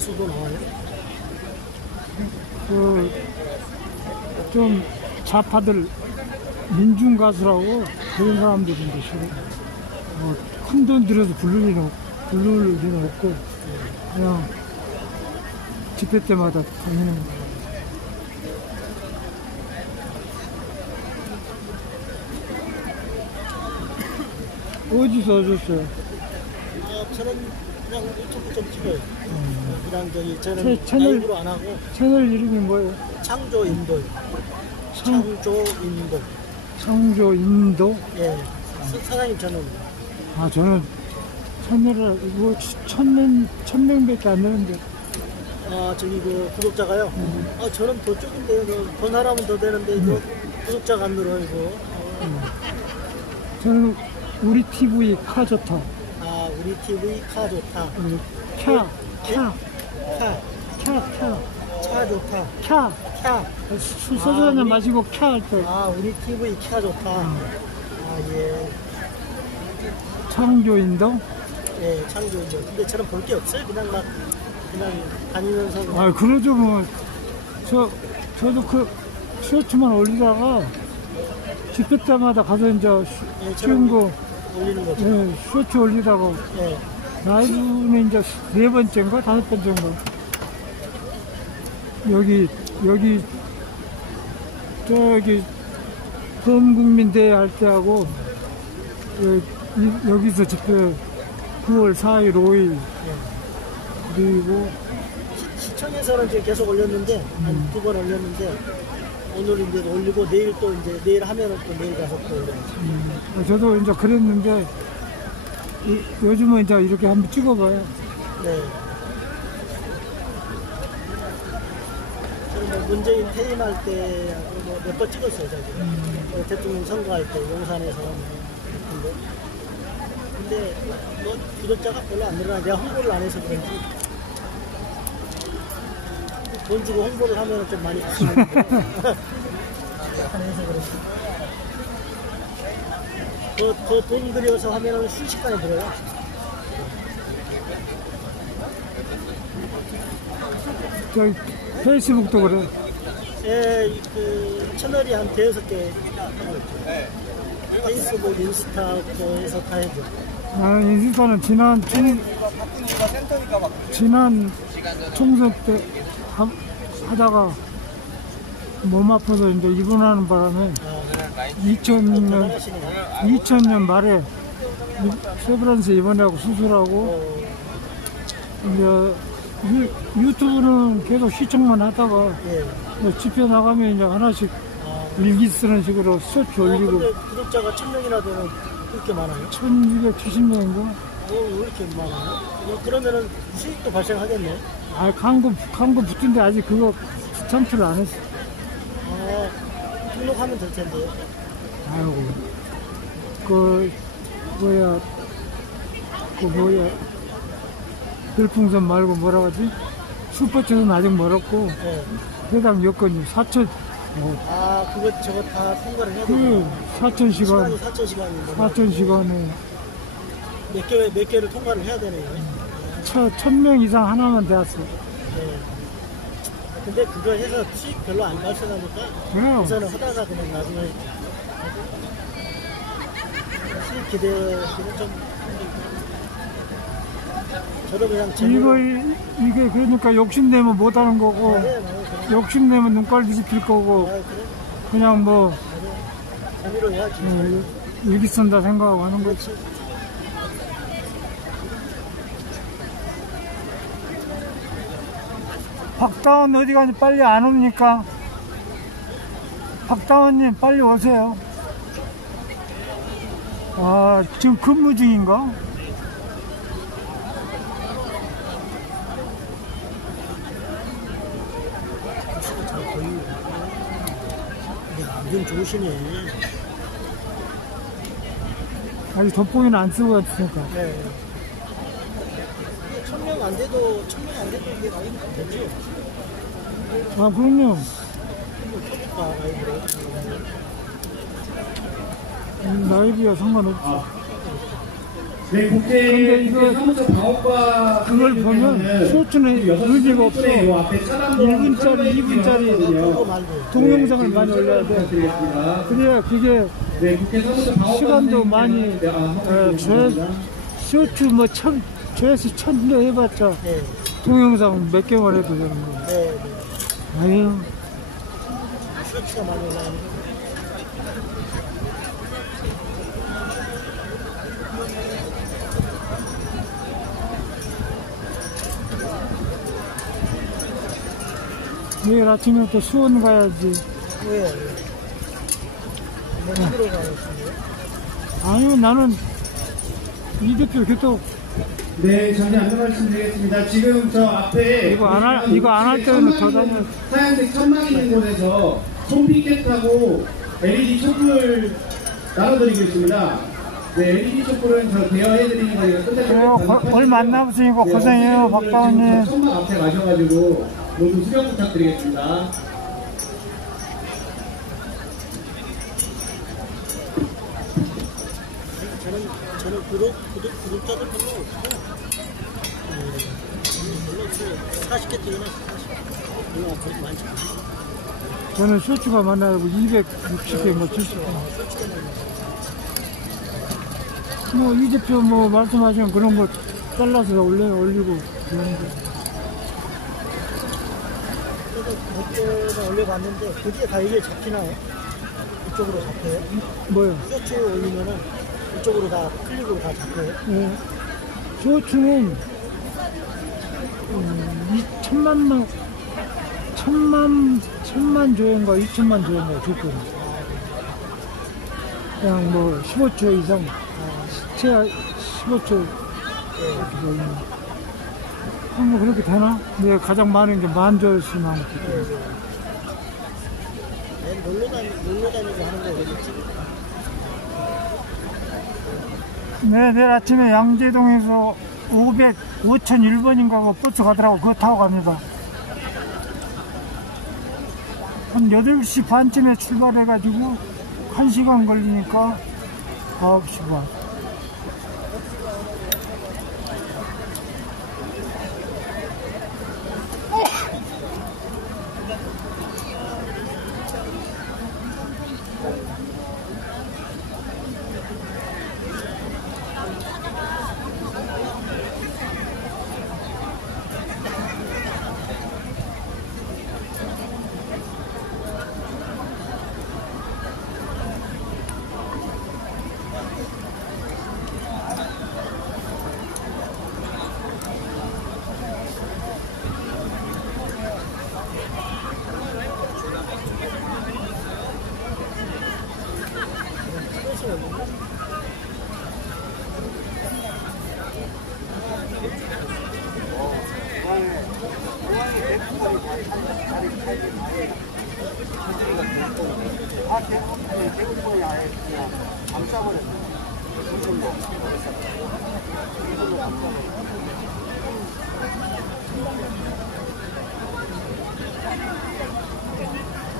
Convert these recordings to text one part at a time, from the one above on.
가수도 나와요? 좀 좌파들 민중 가수라고 그런 사람들인데 큰 돈 들여서 부를 일은 없고 그냥 집회 때마다 다니는 거예요. 어디서 오셨어요? 저는 그냥 유튜브 좀 찍어요. 그냥 저는 라이브로 안 하고. 채널 이름이 뭐예요? 창조인도. 창조인도. 창조인도? 예. 사장님 저는. 저는 채널을 뭐 1000명밖에 안 되는데. 저기 구독자가요? 저는 더 적은데요. 더 나라면 더 되는데 이거 구독자가 안 늘어요 이거. 저는 우리 TV 카 좋다. 우리 TV 카 좋다. 차 좋다. 소주 한잔 마시고 할 때. 우리 TV 카 좋다. 예. 창조인도? 예, 창조인도. 근데 저는 볼 게 없어요. 그냥 다니면서. 그러죠 뭐. 저도 그 쇼츠만 올리다가 집회 때마다 가서 이제 찍은 거 올리는 거죠. 예, 쇼츠 올리다가 라이브는 이제 4번째인가 5번째인가 여기 저기 범국민대회 할 때하고 여기서 집회 9월 4일 5일 그리고 시청에서는 이제 계속 올렸는데 한 2번 올렸는데 오늘 이제 올리고 내일 또 이제 내일 하면은 또 내일 가서 또 올려야지. 저도 이제 그랬는데 요즘은 이제 이렇게 한번 찍어봐요. 네. 저는 뭐 문재인 퇴임할 때 몇 번 찍었어요, 저기. 대통령 선거할 때 용산에서. 근데 뭐 구독자가 별로 안 늘어나. 내가 홍보를 안 해서 그런지. 돈 주고 홍보를 하면 좀 많이 바뀌는데. 안 해서 그렇지. 더 돈 들여서 하면 순식간에 들어요. 저희 페이스북도 그래. 예, 채널이 한 5개. 페이스북, 인스타, 해서 다 해줘. 나는 인스타는 지난 총선 때 하다가 몸 아파서 이제 입원하는 바람에 2000년 말에 세브란스 입원하고 수술하고 이제 유튜브는 계속 시청만 하다가 집회 나가면 이제 하나씩 일기 쓰는 식으로 쇼츠 올리고. 근데 구독자가 1000명이나 되면 그렇게 많아요? 1270명인가? 왜 이렇게 많아요? 그러면은 수익도 발생하겠네? 광고 붙은데 아직 그거 참여를 안 했어. 등록하면 될 텐데요. 아이고. 별풍선 말고 뭐라 하지? 슈퍼챗은 아직 멀었고, 해당 여건이 4천. 저거 다 통과를 해야 되나? 4,000시간. 4,000시간에. 몇 개를 통과를 해야 되네요. 1000명 이상 하나만 되었어. 근데 그거 해서 수익 별로 안 발생하니까 우선은 하다가 그냥 나중에 수익 기대는 좀 저도 그냥 이게 그러니까 욕심내면 못하는 거고 욕심내면 눈깔 뒤집힐 거고 그냥 뭐 재미로 해야지. 일기 쓴다 생각하고 하는 거지. 박다원 어디 가니 빨리 안 옵니까? 박다원님 빨리 오세요. 지금 근무 중인가? 눈 좋으시네. 아직 돋보기는 안 쓰고 왔으니까. 1000명 안 돼도 이게 나오면 되죠. 그럼요. 라이브야 상관없지. 네, 근데 이거 사무처 방어과 그걸 보면 쇼츠는 의미가 없어. 1분짜리, 2분짜리 그거 말고. 동영상을 많이 올려야 돼. 그래야 그게 네, 국회 사무처 방어과 시간도 많이 선생님께서 쇼츠 뭐 조회수 1000개 해봤자 네. 동영상 몇 개만 해도 되는 거. 네. 네. 아유, 쇼츠가 많이 올라가는 거. 내일 아침에 또 수원 가야지. 왜? 뭐 집으로 가겠습니다. 아유, 나는 이 대표 교통 네, 전에 안내 말씀드리겠습니다. 지금 저 앞에 이거 안 할 때는 더 다녀. 하얀색 천막이 있는 곳에서 손피켓하고 LED 촛불 나눠드리고 있습니다. 네, LED 촛불은 저 대여해드리는 거니까 끝까지 얼마 안 남았으니까 고생해요, 박다운님. 천막 앞에 가셔가지고 모두 수령 부탁드리겠습니다. 저는 구독자들 별로 없고, 별로 없어요. 40개 뛰어나, 40개. 이거 그렇게 많지 않아요. 저는 쇼츠가 많아요. 260개, 뭐 70개. 뭐, 이 대표 뭐, 말씀하시면 그런 거 잘라서 올리고, 그런 거. 그래서 몇 개는 올려봤는데, 그게 다 이게 잡히나요? 이쪽으로 잡혀요? 뭐요? 쇼츠 올리면은 이쪽으로 다 클릭으로 다 잡혀요? 예. 쇼츠는, 1000만 조회인가 2000만 조회인가 조건. 그냥 뭐 15초 이상, 최하 15초 이렇게 보이는. 뭐 그렇게 되나? 근데 가장 많은 게 10,000조회수 나오고. 놀러 다니고 하는 거 어디지? 네, 내일 아침에 양재동에서 5001번인가 버스 가더라고. 그거 타고 갑니다. 한 8시 반쯤에 출발해가지고 1시간 걸리니까 9시 반.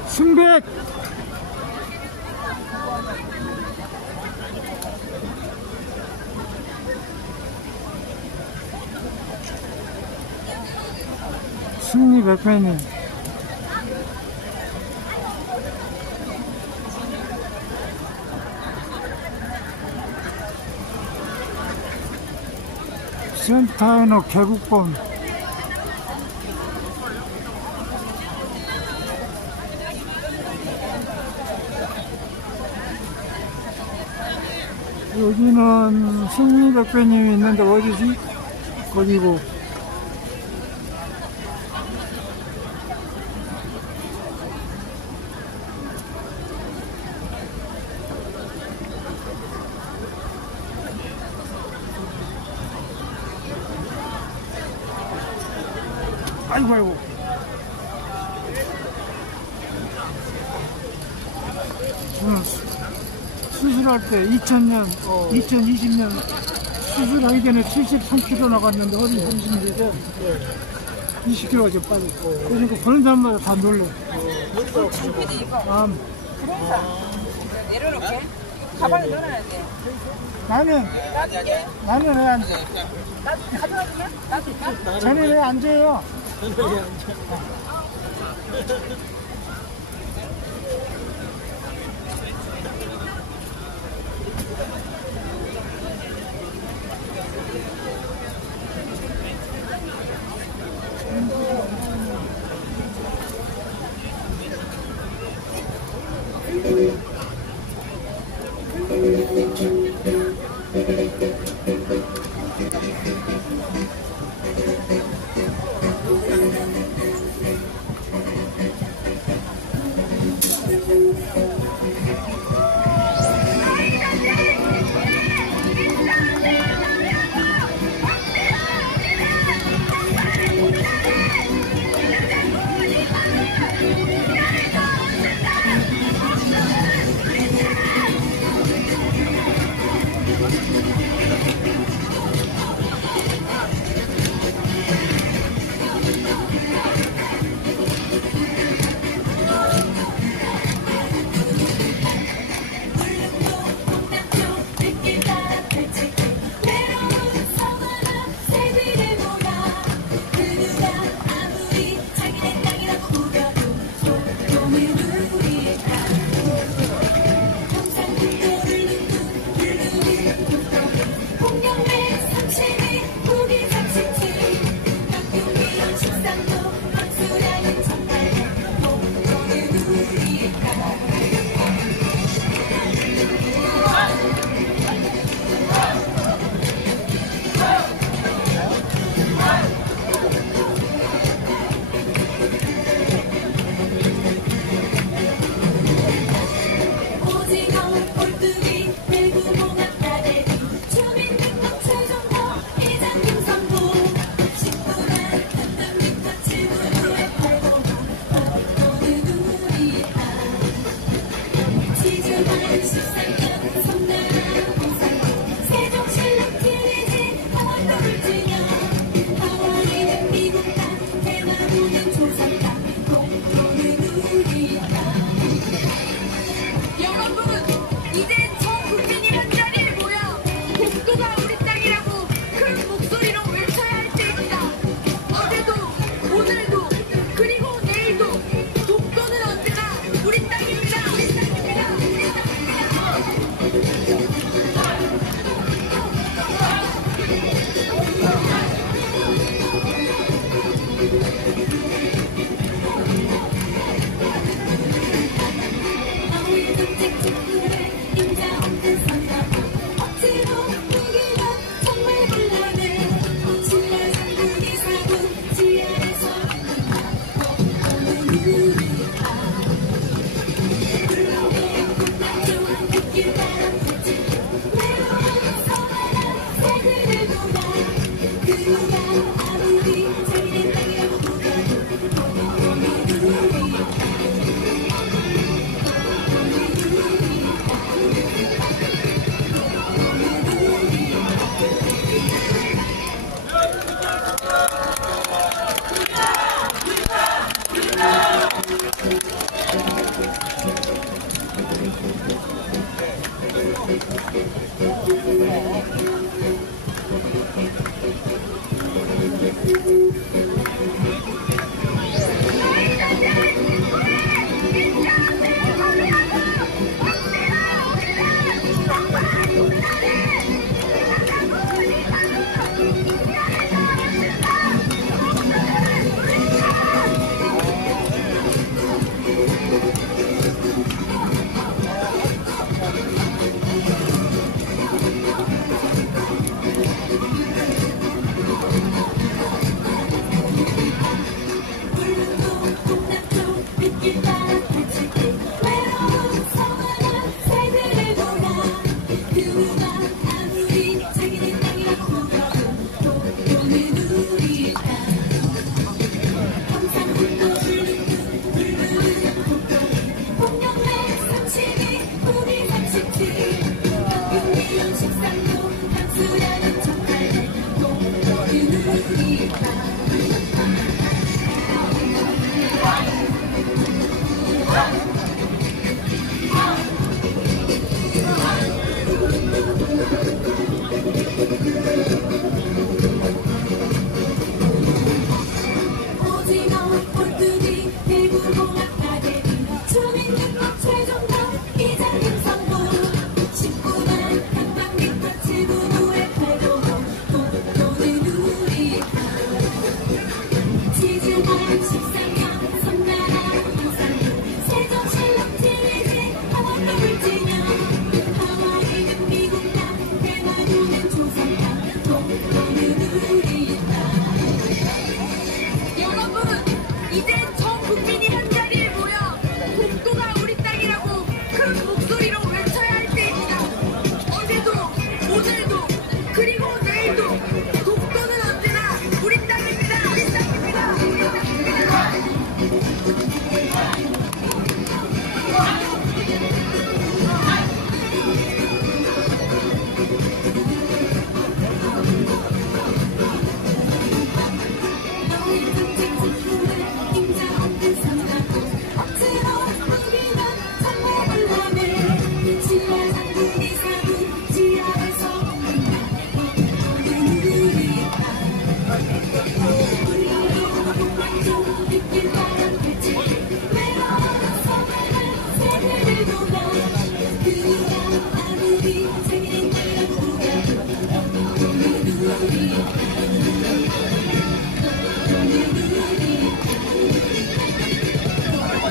승백! 승리 100회님. 센타이너 개국본. 여기는 승리 100회님이 있는데 어디지? 거기고. 아이고. 수술할 때 2020년 수술하기 전에 73kg 나갔는데 허리 힘든데 20kg가 좀 빠졌고. 그러니까 보는 사람마다 다 놀래. 그래서 내려놓게 가방에 넣어놔야 돼. 나는 왜 안 줘? 나도 가져가면 나도 있나? 저는 왜 안 줘요?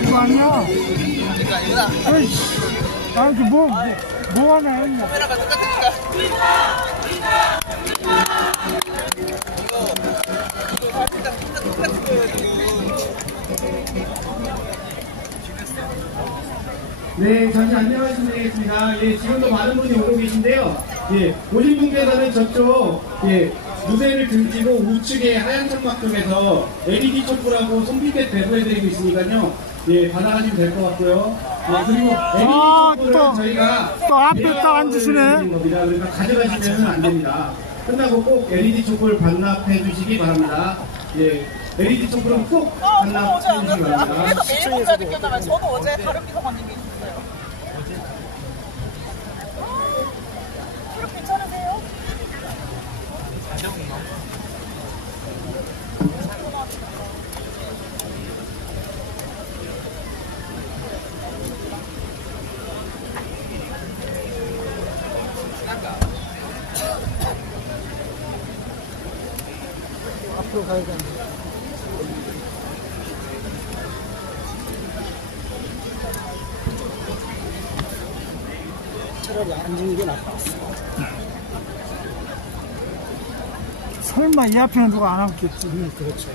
이거 아니야. 에이씨. 아, 이거 뭐 하나 했냐. 카메라가 똑같으니까. 똑같은 거예요, 지금. 네, 잠시 안내 말씀드리겠습니다. 예, 지금도 많은 분이 오고 계신데요. 예, 오신 분께서는 저쪽, 예, 무쇠를 등지고 우측에 하얀 창막 쪽에서 LED 촛불하고 손피켓 배부해드리고 있으니까요. 예, 받아가시면 될 것 같고요. 예, 그리고 LED 촛불은 저희가 또 앞에 딱 앉으시네. 겁니다. 그러니까 가져가시면 안 됩니다. 끝나고 꼭 LED 촛불 반납해 주시기 바랍니다. 예, LED 촛불은 꼭 반납해 주시기 바랍니다. 내일 먹어야 느꼈나봐요. 저도 어제 다른 비서관님이 있었어요. 체력 괜찮으세요? 앞으로 가야 되는데. 차라리 앉는 게 낫겠어. 설마 이 앞에는 누가 안 앉겠지. 그렇죠.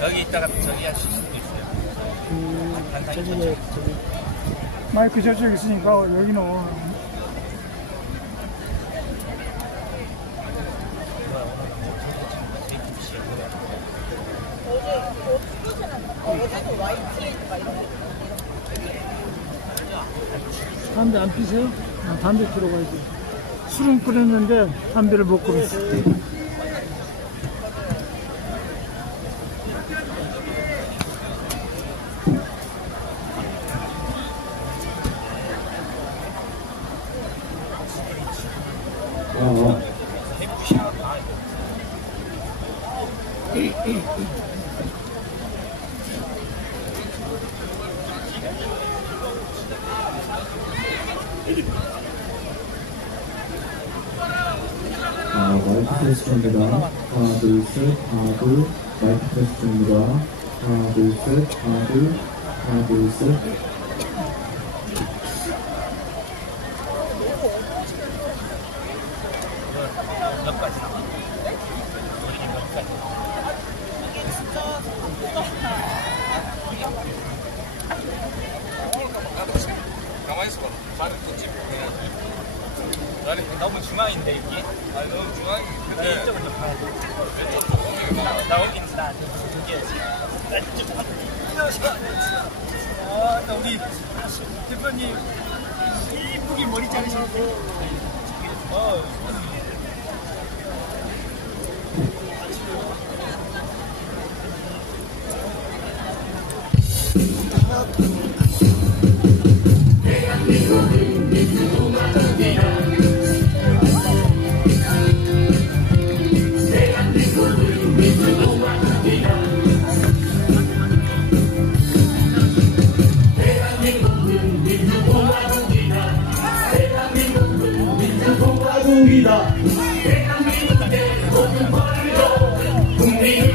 여기 있다가 저기 하실 수도 있어요. 저기 마이크 저쪽에 있으니까 여기는 어제도 YTN인가 이런 거. 담배 안 피세요? 아, 담배 피러 가야지. 술은 끓였는데 담배를 못 끓였어. 마이크 테스트입니다. 하나, 둘, 셋, 하나, 둘. 마이크 테스트입니다. 하나, 둘, 셋, 하나, 둘. 하나, 둘, 셋. 몇 가지 나와? 가만히 있어봐. 말을 또 짚고. 나는 너무 중앙인데, 이게? 아, 너무 중앙인데. 이쪽으로 좀 가야 돼. 나 어디 있어? 나 저기 해야지. 나 이쪽 나 우리 대표님 이쁘게 머리 자르시는데. 대한민국의 모든 벌도 국민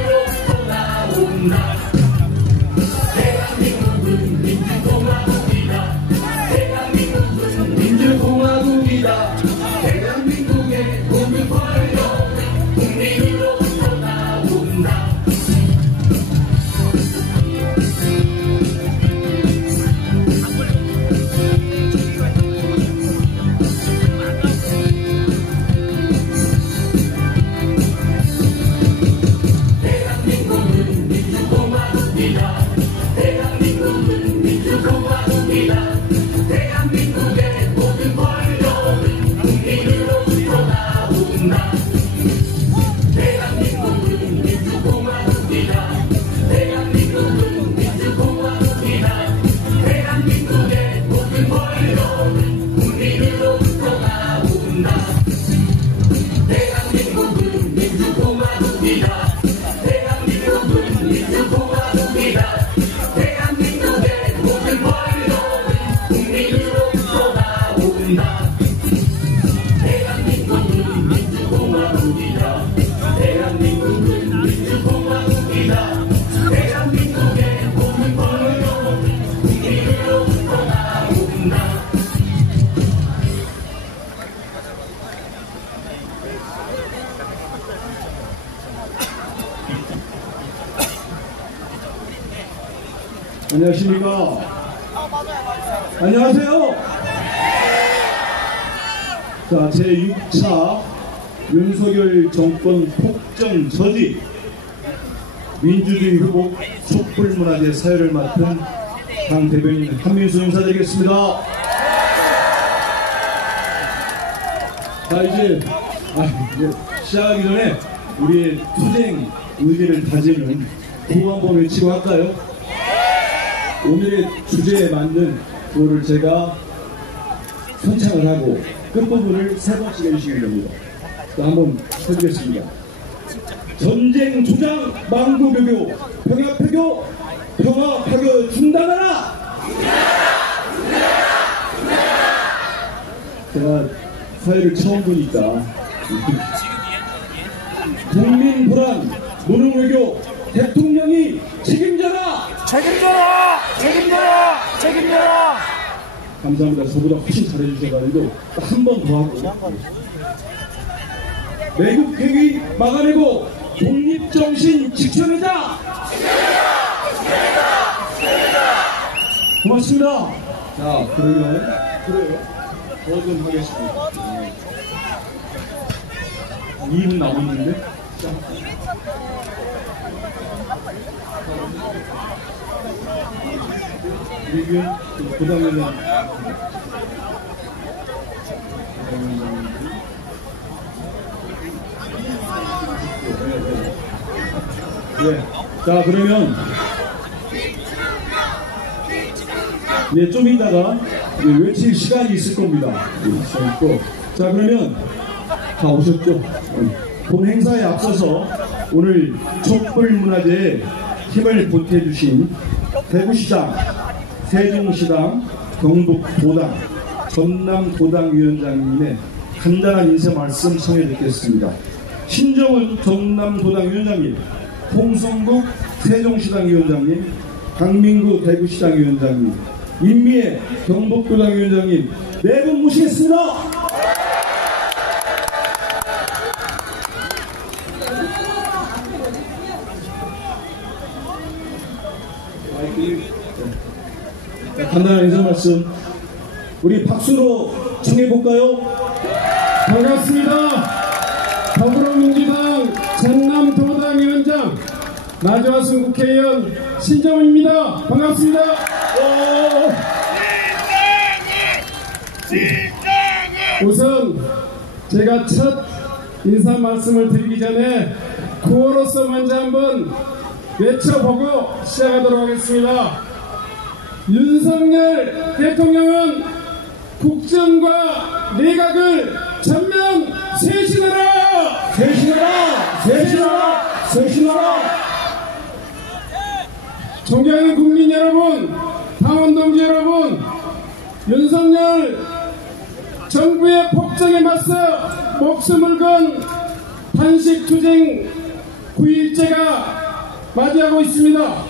안녕하십니까? 안녕하세요. 자, 제6차 윤석열 정권 폭정 저지 민주주의 회복 촛불문화제 사회를 맡은 당 대변인 한민수 인사드리겠습니다. 자, 이제 시작하기 전에 우리의 투쟁 의지를 다지는 구호 한번 외치고 할까요? 오늘의 주제에 맞는 구호를 제가 선창을 하고 끝부분을 세 번씩 해주시면 됩니다. 자, 한번 해보겠습니다. 전쟁 조장 망고교교 평화 폐교 평화 파교 중단하라! 제가 사회를 처음 보니까 국민 불안 무능 외교 대통령이 책임져라! 책임져라! 책임져라! 책임져라! 감사합니다. 저보다 훨씬 잘해주셔가지고 한 번 더 하고 매국행위 막아내고 독립정신 지켜내자! 고맙습니다. 자, 그러면 그래요. 더 좀 하겠습니다. 2분 남았는데. 자. 그리고 그 다음에는 네. 자, 그러면 네, 좀 이따가 외칠 시간이 있을 겁니다. 자, 그러면 다 오셨죠? 본 행사에 앞서서 오늘 촛불문화제에 힘을 보태주신 대구시장, 세종시당, 경북도당, 전남도당위원장님의 간단한 인사 말씀 청해 듣겠습니다. 신정은 전남도당위원장님, 홍성국 세종시당위원장님, 강민구 대구시당위원장님, 임미애 경북도당위원장님 네 분 모시겠습니다. 간단한 인사 말씀 우리 박수로 청해볼까요? 반갑습니다. 더불어민주당 전남도당위원장 나주화순 국회의원 신정훈입니다. 반갑습니다. 우선 제가 첫 인사 말씀을 드리기 전에 구호로서 먼저 한번 외쳐보고 시작하도록 하겠습니다. 윤석열 대통령은 국정과 내각을 전면 쇄신하라! 쇄신하라! 쇄신하라! 쇄신하라! 존경하는 국민 여러분, 당원 동지 여러분, 윤석열 정부의 폭정에 맞서 목숨을 건 단식 투쟁 9일째가 맞이하고 있습니다.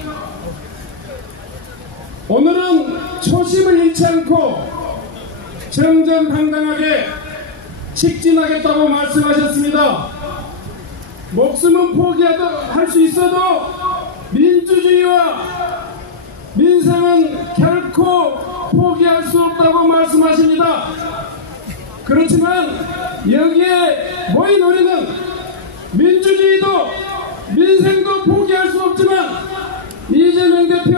오늘은 초심을 잃지 않고 정정당당하게 직진하겠다고 말씀하셨습니다. 목숨은 포기할 수 있어도 민주주의와 민생은 결코 포기할 수 없다고 말씀하십니다. 그렇지만 여기에 모인 우리는 민주주의도 민생도 포기할 수 없지만 이재명 대표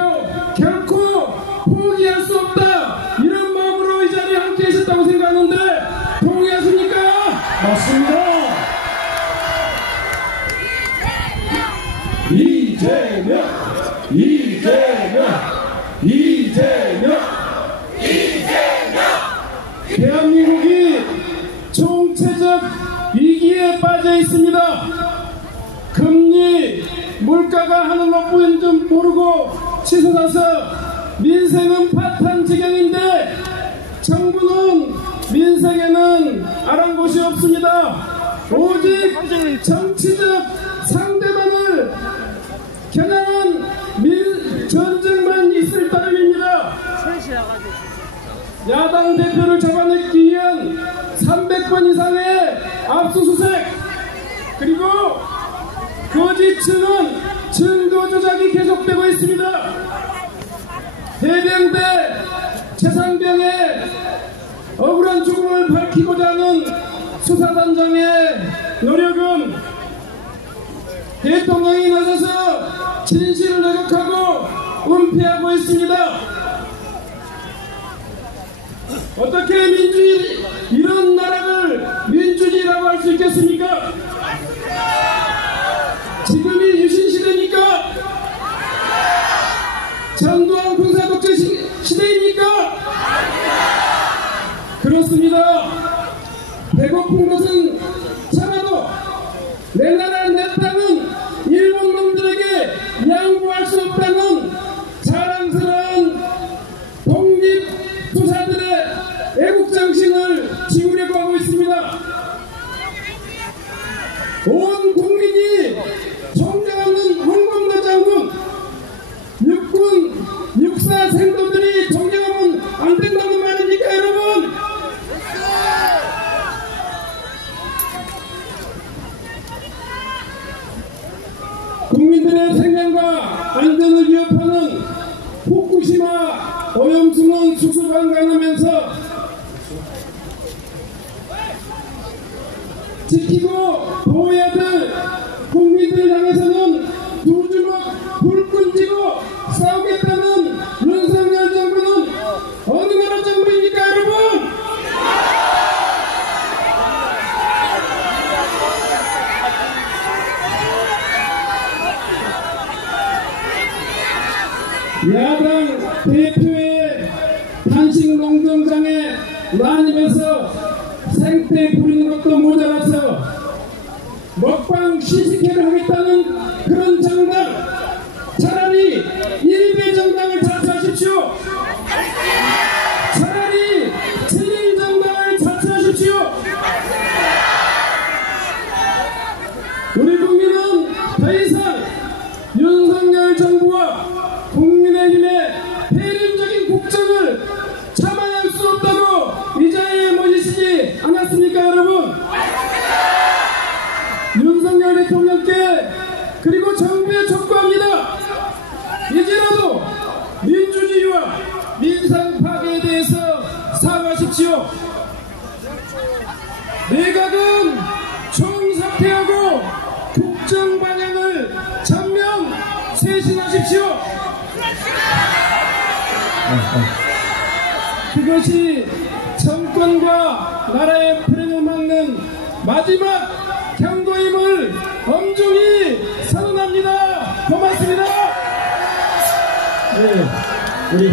결코 포기할 수 없다, 이런 마음으로 이 자리에 함께 계셨다고 생각하는데 동의하십니까? 맞습니다. 이재명, 이재명, 이재명, 이재명. 대한민국이 총체적 위기에 빠져 있습니다. 금리, 물가가 하늘로 보이는 줄 모르고 치솟아서 민생은 파탄 지경인데 정부는 민생에는 아랑곳이 없습니다. 오직 정치적 상대방을 겨냥한 전쟁만 있을 따름입니다. 야당 대표를 잡아내기 위한 300번 이상의 압수수색, 그리고 거짓 증언, 증거 조작이 계속되고 있습니다. 해병대 최상병의 억울한 죽음을 밝히고자 하는 수사단장의 노력은 대통령이 나서서 진실을 왜곡하고 은폐하고 있습니다. 어떻게 이런 나라를 민주주의라고 할 수 있겠습니까? 지금이 유신시대입니까? 전두환 군사독재 시대입니까? 그렇습니다. 배고픈 것은 참아도 내 나라 내 땅은 일본 놈들에게 양보할 수 없다는 자랑스러운 독립투사들의 애국정신을 지우려고 하고 있습니다. 온 국민이 존경하는 홍범도 장군, 육군, 육사 생도들이 존경하면 안 된다는 말입니까, 여러분? 국민들의 생명과 안전을 위협하는 후쿠시마 오염수는 수수관광하면서 지키고 보호해야 될 국민들 향해서는 두 주먹 불끈 쥐고 싸우겠다는 윤석열 정부는 어느 나라 정부입니까, 여러분? 야당 대표의 단식 농정장에 난입해서 생태 부리는 것도 모자라서 먹방 시식회를 하겠다는 그런 정당, 차라리 일베 정당을 자처하십시오. 차라리 친일 정당을 자처하십시오. 우리 국민은 더 이상 윤석열 정부와 국민의힘의 폐륜적인 국정을 참아야 할 수 없다고 이 자리에 모시지 않았습니까, 여러분? 윤석열 대통령께 그리고 정부에 촉구합니다. 이제라도 민주주의와 민생 파괴에 대해서 사과하십시오. 내각은 총사퇴하고 국정 방향을 전면 쇄신하십시오. 그것이 정권과 나라의 불행을 막는 마지막 경고임을 엄중히 선언합니다. 고맙습니다. 네, 우리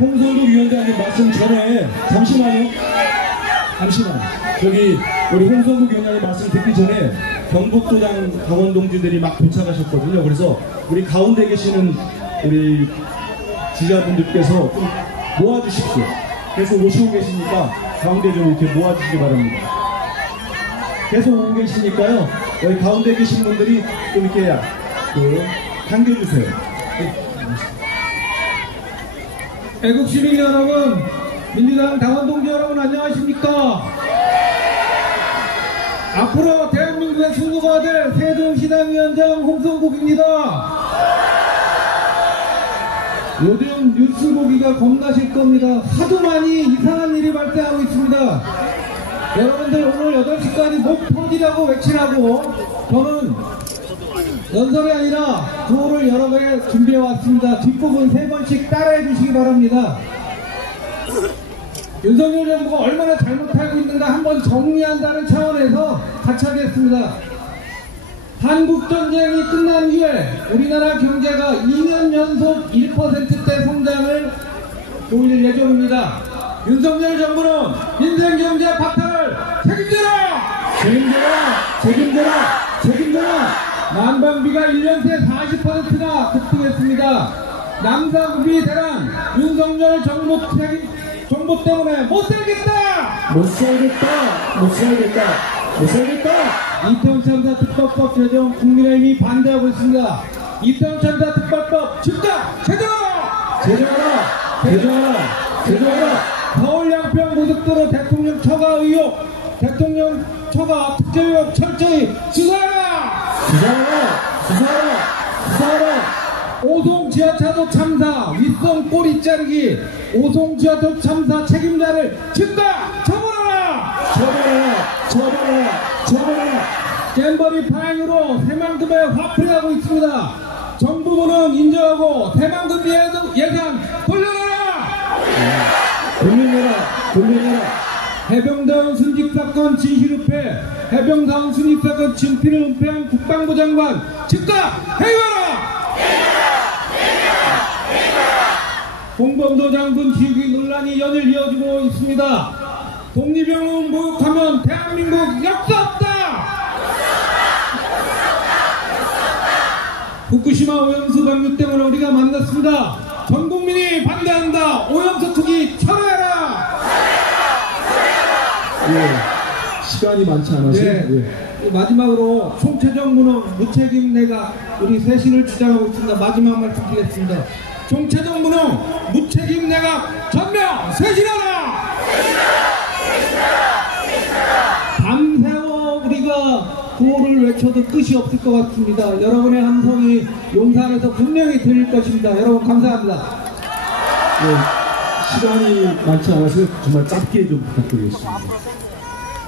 홍성도 위원장님 말씀 전에 잠시만 저기 우리 홍성국 위원장님 말씀 듣기 전에 경북도당 강원 동지들이 막 도착하셨거든요. 그래서 우리 가운데 계시는 우리 지자분들께서 좀 모아주십시오. 계속 오시고 계시니까 가운데 좀 이렇게 모아주시기 바랍니다. 계속 오고 계시니까요. 여기 가운데 계신 분들이 좀 이렇게 당겨주세요. 애국 시민 여러분, 민주당 당원 동지 여러분 안녕하십니까? 앞으로 대한민국의 수고가 될 세종시당위원장 홍성국입니다. 요즘 뉴스 보기가 겁나실 겁니다. 하도 많이 이상한 일이 발생하고 있습니다. 여러분들 오늘 8시까지 목 터지라고 외치라고 저는 연설이 아니라 구호를 여러 개 준비해 왔습니다. 뒷부분 3번씩 따라해 주시기 바랍니다. 윤석열 정부가 얼마나 잘못하고 있는가 한번 정리한다는 차원에서 같이 하겠습니다. 한국전쟁이 끝난 후에 우리나라 경제가 2년 연속 1%대 성장을 보일 예정입니다. 윤석열 정부는 민생경제 파탄을 책임져라! 책임져라! 책임져라! 책임져라! 난방비가 1년 새 40%나 급등했습니다. 남사구비 대란 윤석열 정부 때문에 못 살겠다! 못 살겠다! 못 살겠다! 못 살겠다! 이태원 참사 특별법 제정 국민의힘이 반대하고 있습니다. 이태원 참사 특별법 즉각 제정하라! 제정하라! 제정하라! 제정하라! 서울 양평 고속도로 대통령 처가 의혹, 대통령 처가 특혜 의혹 철저히 수사하라! 수사하라! 수사하라! 수사하라! 오송 지하차도 참사 윗선 꼬리 자르기, 오송 지하차도 참사 책임자를 즉각 처벌하라! 처벌하라! 처벌하라! 처벌하라! 잼버리 파행으로 새만금에 화풀이하고 있습니다. 정부는 인정하고 새만금 예산 돌려라! 돌려라! 돌려라! 해병대원 순직사건 진실은폐, 해병사원 순직사건 진실을 은폐한 국방부 장관 즉각 해임하라! 홍범도 장군 기획 논란이 연일 이어지고 있습니다. 독립영웅 모욕하면 대한민국 역사 없다! 후쿠시마 오염수 방류 때문에 우리가 만났습니다. 전 국민이 반대한다. 오염수 투기 철회하라! 예, 시간이 많지 않아서. 네. 예. 마지막으로 총체정부는 무책임 내각 우리 쇄신을 주장하고 있습니다. 마지막 말씀드리겠습니다. 총체정부는 무책임 내각 전면 쇄신하라! 밤새워 우리가 구호를 외쳐도 끝이 없을 것 같습니다. 여러분의 함성이 용산에서 분명히 들릴 것입니다. 여러분 감사합니다. 예, 시간이 많지 않아서 정말 짧게 좀 부탁드리겠습니다.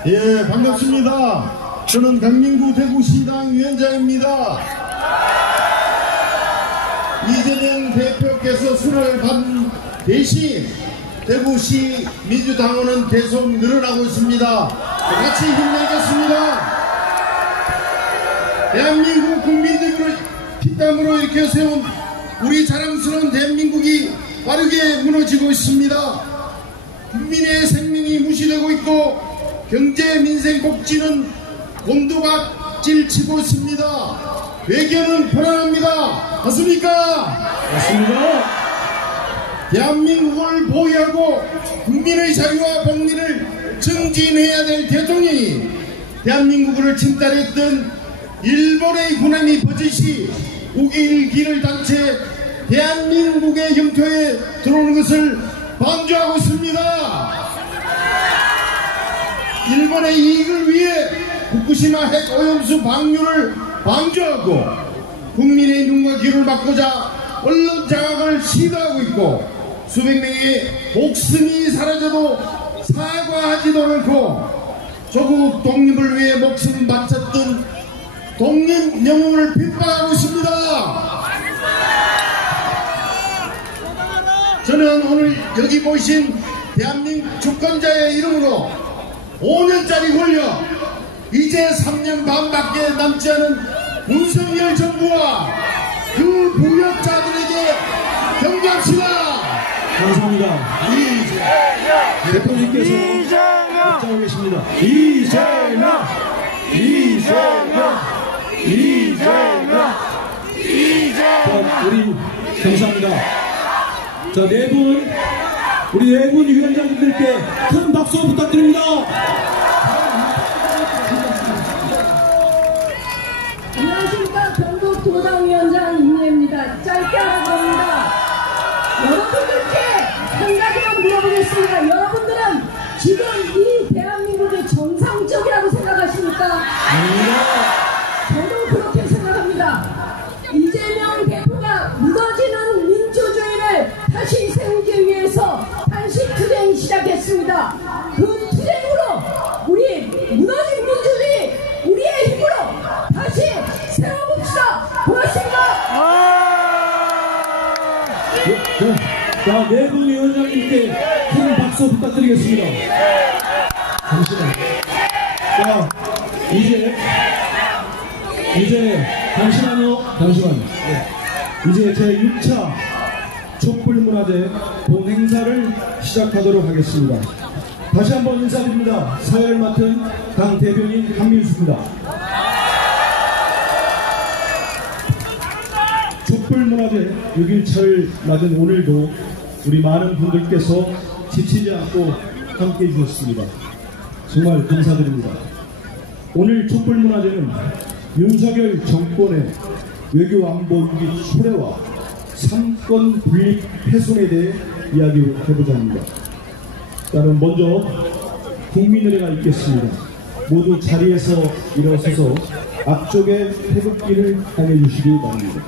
예, 반갑습니다. 저는 강민구 대구시당 위원장입니다. 이재명 대표께서 수를 받은 대신 대구시 민주당원은 계속 늘어나고 있습니다. 같이 힘내겠습니다. 대한민국 국민들을 피땀으로 일으켜 세운 우리 자랑스러운 대한민국이 빠르게 무너지고 있습니다. 국민의 생명이 무시되고 있고 경제 민생 복지는 곤두박질치고 있습니다. 외교는 불안합니다. 맞습니까? 맞습니다. 대한민국을 보호하고 국민의 자유와 복리를 증진해야 될 대통령이 대한민국을 침탈했던 일본의 군함이 버젓이 우길기를 단체 대한민국의 영토에 들어오는 것을 방조하고 있습니다. 일본의 이익을 위해 후쿠시마 핵 오염수 방류를 방조하고 국민의 눈과 귀를 막고자 언론 장악을 시도하고 있고 수백 명의 목숨이 사라져도 사과하지도 않고 조국 독립을 위해 목숨 바쳤던 독립 영웅을 핍박하고 있습니다. 저는 오늘 여기 모신 대한민국 주권자의 이름으로 5년짜리 권력 이제 3년 반밖에 남지 않은 윤석열 정부와 그 부역자들에게 경고합시다. 감사합니다. 대통령께서 입장하고 계십니다. 이재명! 이재명! 이재명! 이재명! 우리 감사합니다. 자, 우리 네 분 위원장님들께 큰 박수 부탁드립니다. 안녕하십니까. 경북도당위원장 임예입니다. 짧게 하는 겁니다. 여러분들께 한 가지만 물어보겠습니다. 여러분들은 지금 이 대한민국이 정상적이라고 생각하십니까? 저도 그렇게 생각합니다. 이재명 대표가 무너지는 민주주의를 다시 세우기 위해서 단식 투쟁 시작했습니다. 그 투쟁으로 우리 무너진 민주주의 우리의 힘으로 다시 세워봅시다. 고맙습니다. 자, 네 분 위원장님께 큰 박수 부탁드리겠습니다. 잠시만. 자, 이제 잠시만요. 이제 제 6차 촛불문화제 본행사를 시작하도록 하겠습니다. 다시 한번 인사드립니다. 사회를 맡은 당 대변인 한민수입니다. 촛불문화제 6일차를 맞은 오늘도 우리 많은 분들께서 지치지 않고 함께 해주셨습니다. 정말 감사드립니다. 오늘 촛불문화제는 윤석열 정권의 외교안보 위기 초래와 삼권 분립 훼손에 대해 이야기해보자 합니다. 따른 먼저 국민의례가 있겠습니다. 모두 자리에서 일어서서 앞쪽에 태극기를 향해 주시기 바랍니다.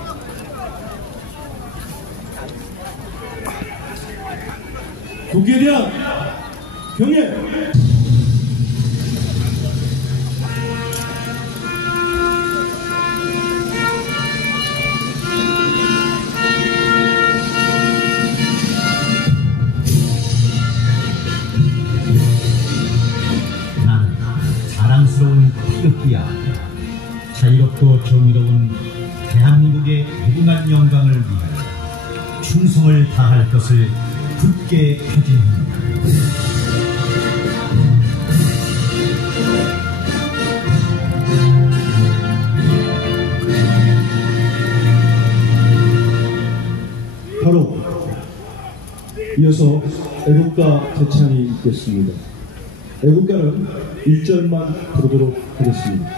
국기에 대한 경례! 나는 자랑스러운 태극기야. 자유롭고 정의로운 대한민국의 무궁한 영광을 위하여 충성을 다할 것을 굳게 표진합니다. 바로 이어서 애국가 제찬이 있겠습니다. 애국가는 1절만 부르도록 하겠습니다.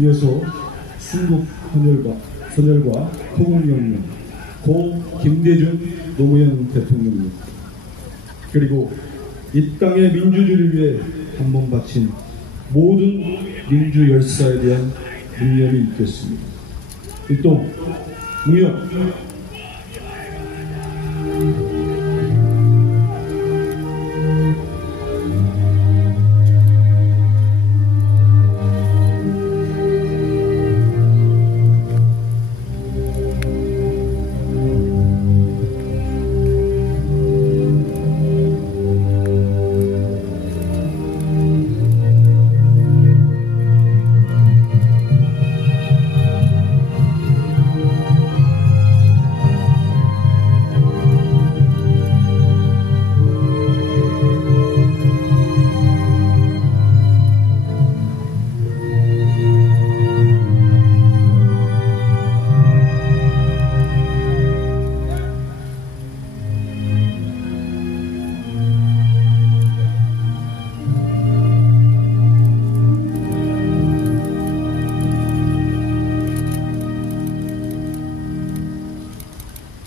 이어서 순국 선열과 토국혁명, 고 김대중 노무현 대통령님, 그리고 이 땅의 민주주의를 위해 한 번 바친 모든 민주 열사에 대한 묵념이 있겠습니다. 일동 묵념.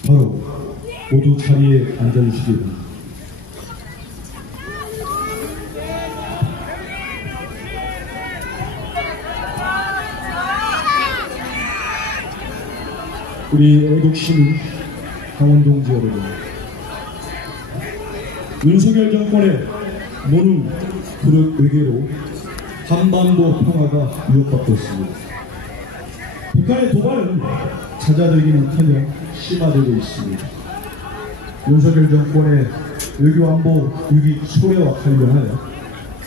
바로 모두 자리에 앉아주시기 바랍니다. 우리 애국시민 강원동지 여러분, 윤석열 정권의 무능 그릇 외교로 한반도 평화가 위협받고 있습니다. 북한의 도발은 잦아들기는커녕 심화되고 있습니다. 윤석열 정권의 외교안보 위기 초래와 관련하여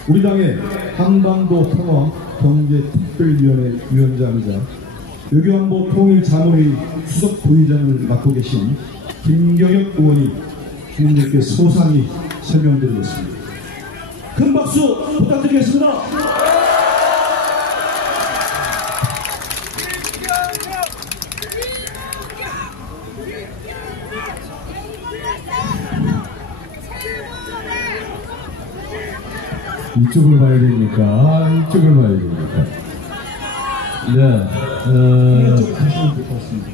우리 당의 한반도 평화 경제특별위원회 위원장이자 외교안보 통일자문회의 수석 부의장을 맡고 계신 김경엽 의원이 주민들께 소상히 설명드리겠습니다. 큰 박수 부탁드리겠습니다. 이쪽을 봐야 됩니까? 이쪽을 봐야 됩니까? 네, 이쪽을 보시면 될 것 같습니다.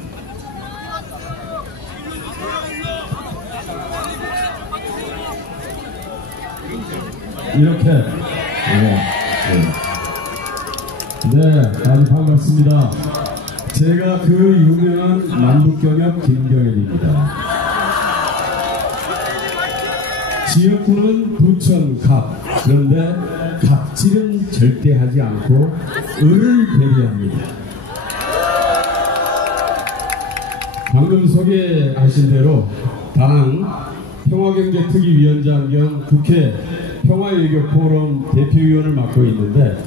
이렇게 네, 아주 반갑습니다. 제가 그 유명한 남북경협 김경엽입니다. 지역구는 부천 갑. 그런데 갑질은 절대 하지 않고 을을 배려합니다. 방금 소개하신 대로 당 평화경제특위위원장 겸 국회 평화외교포럼 대표위원을 맡고 있는데,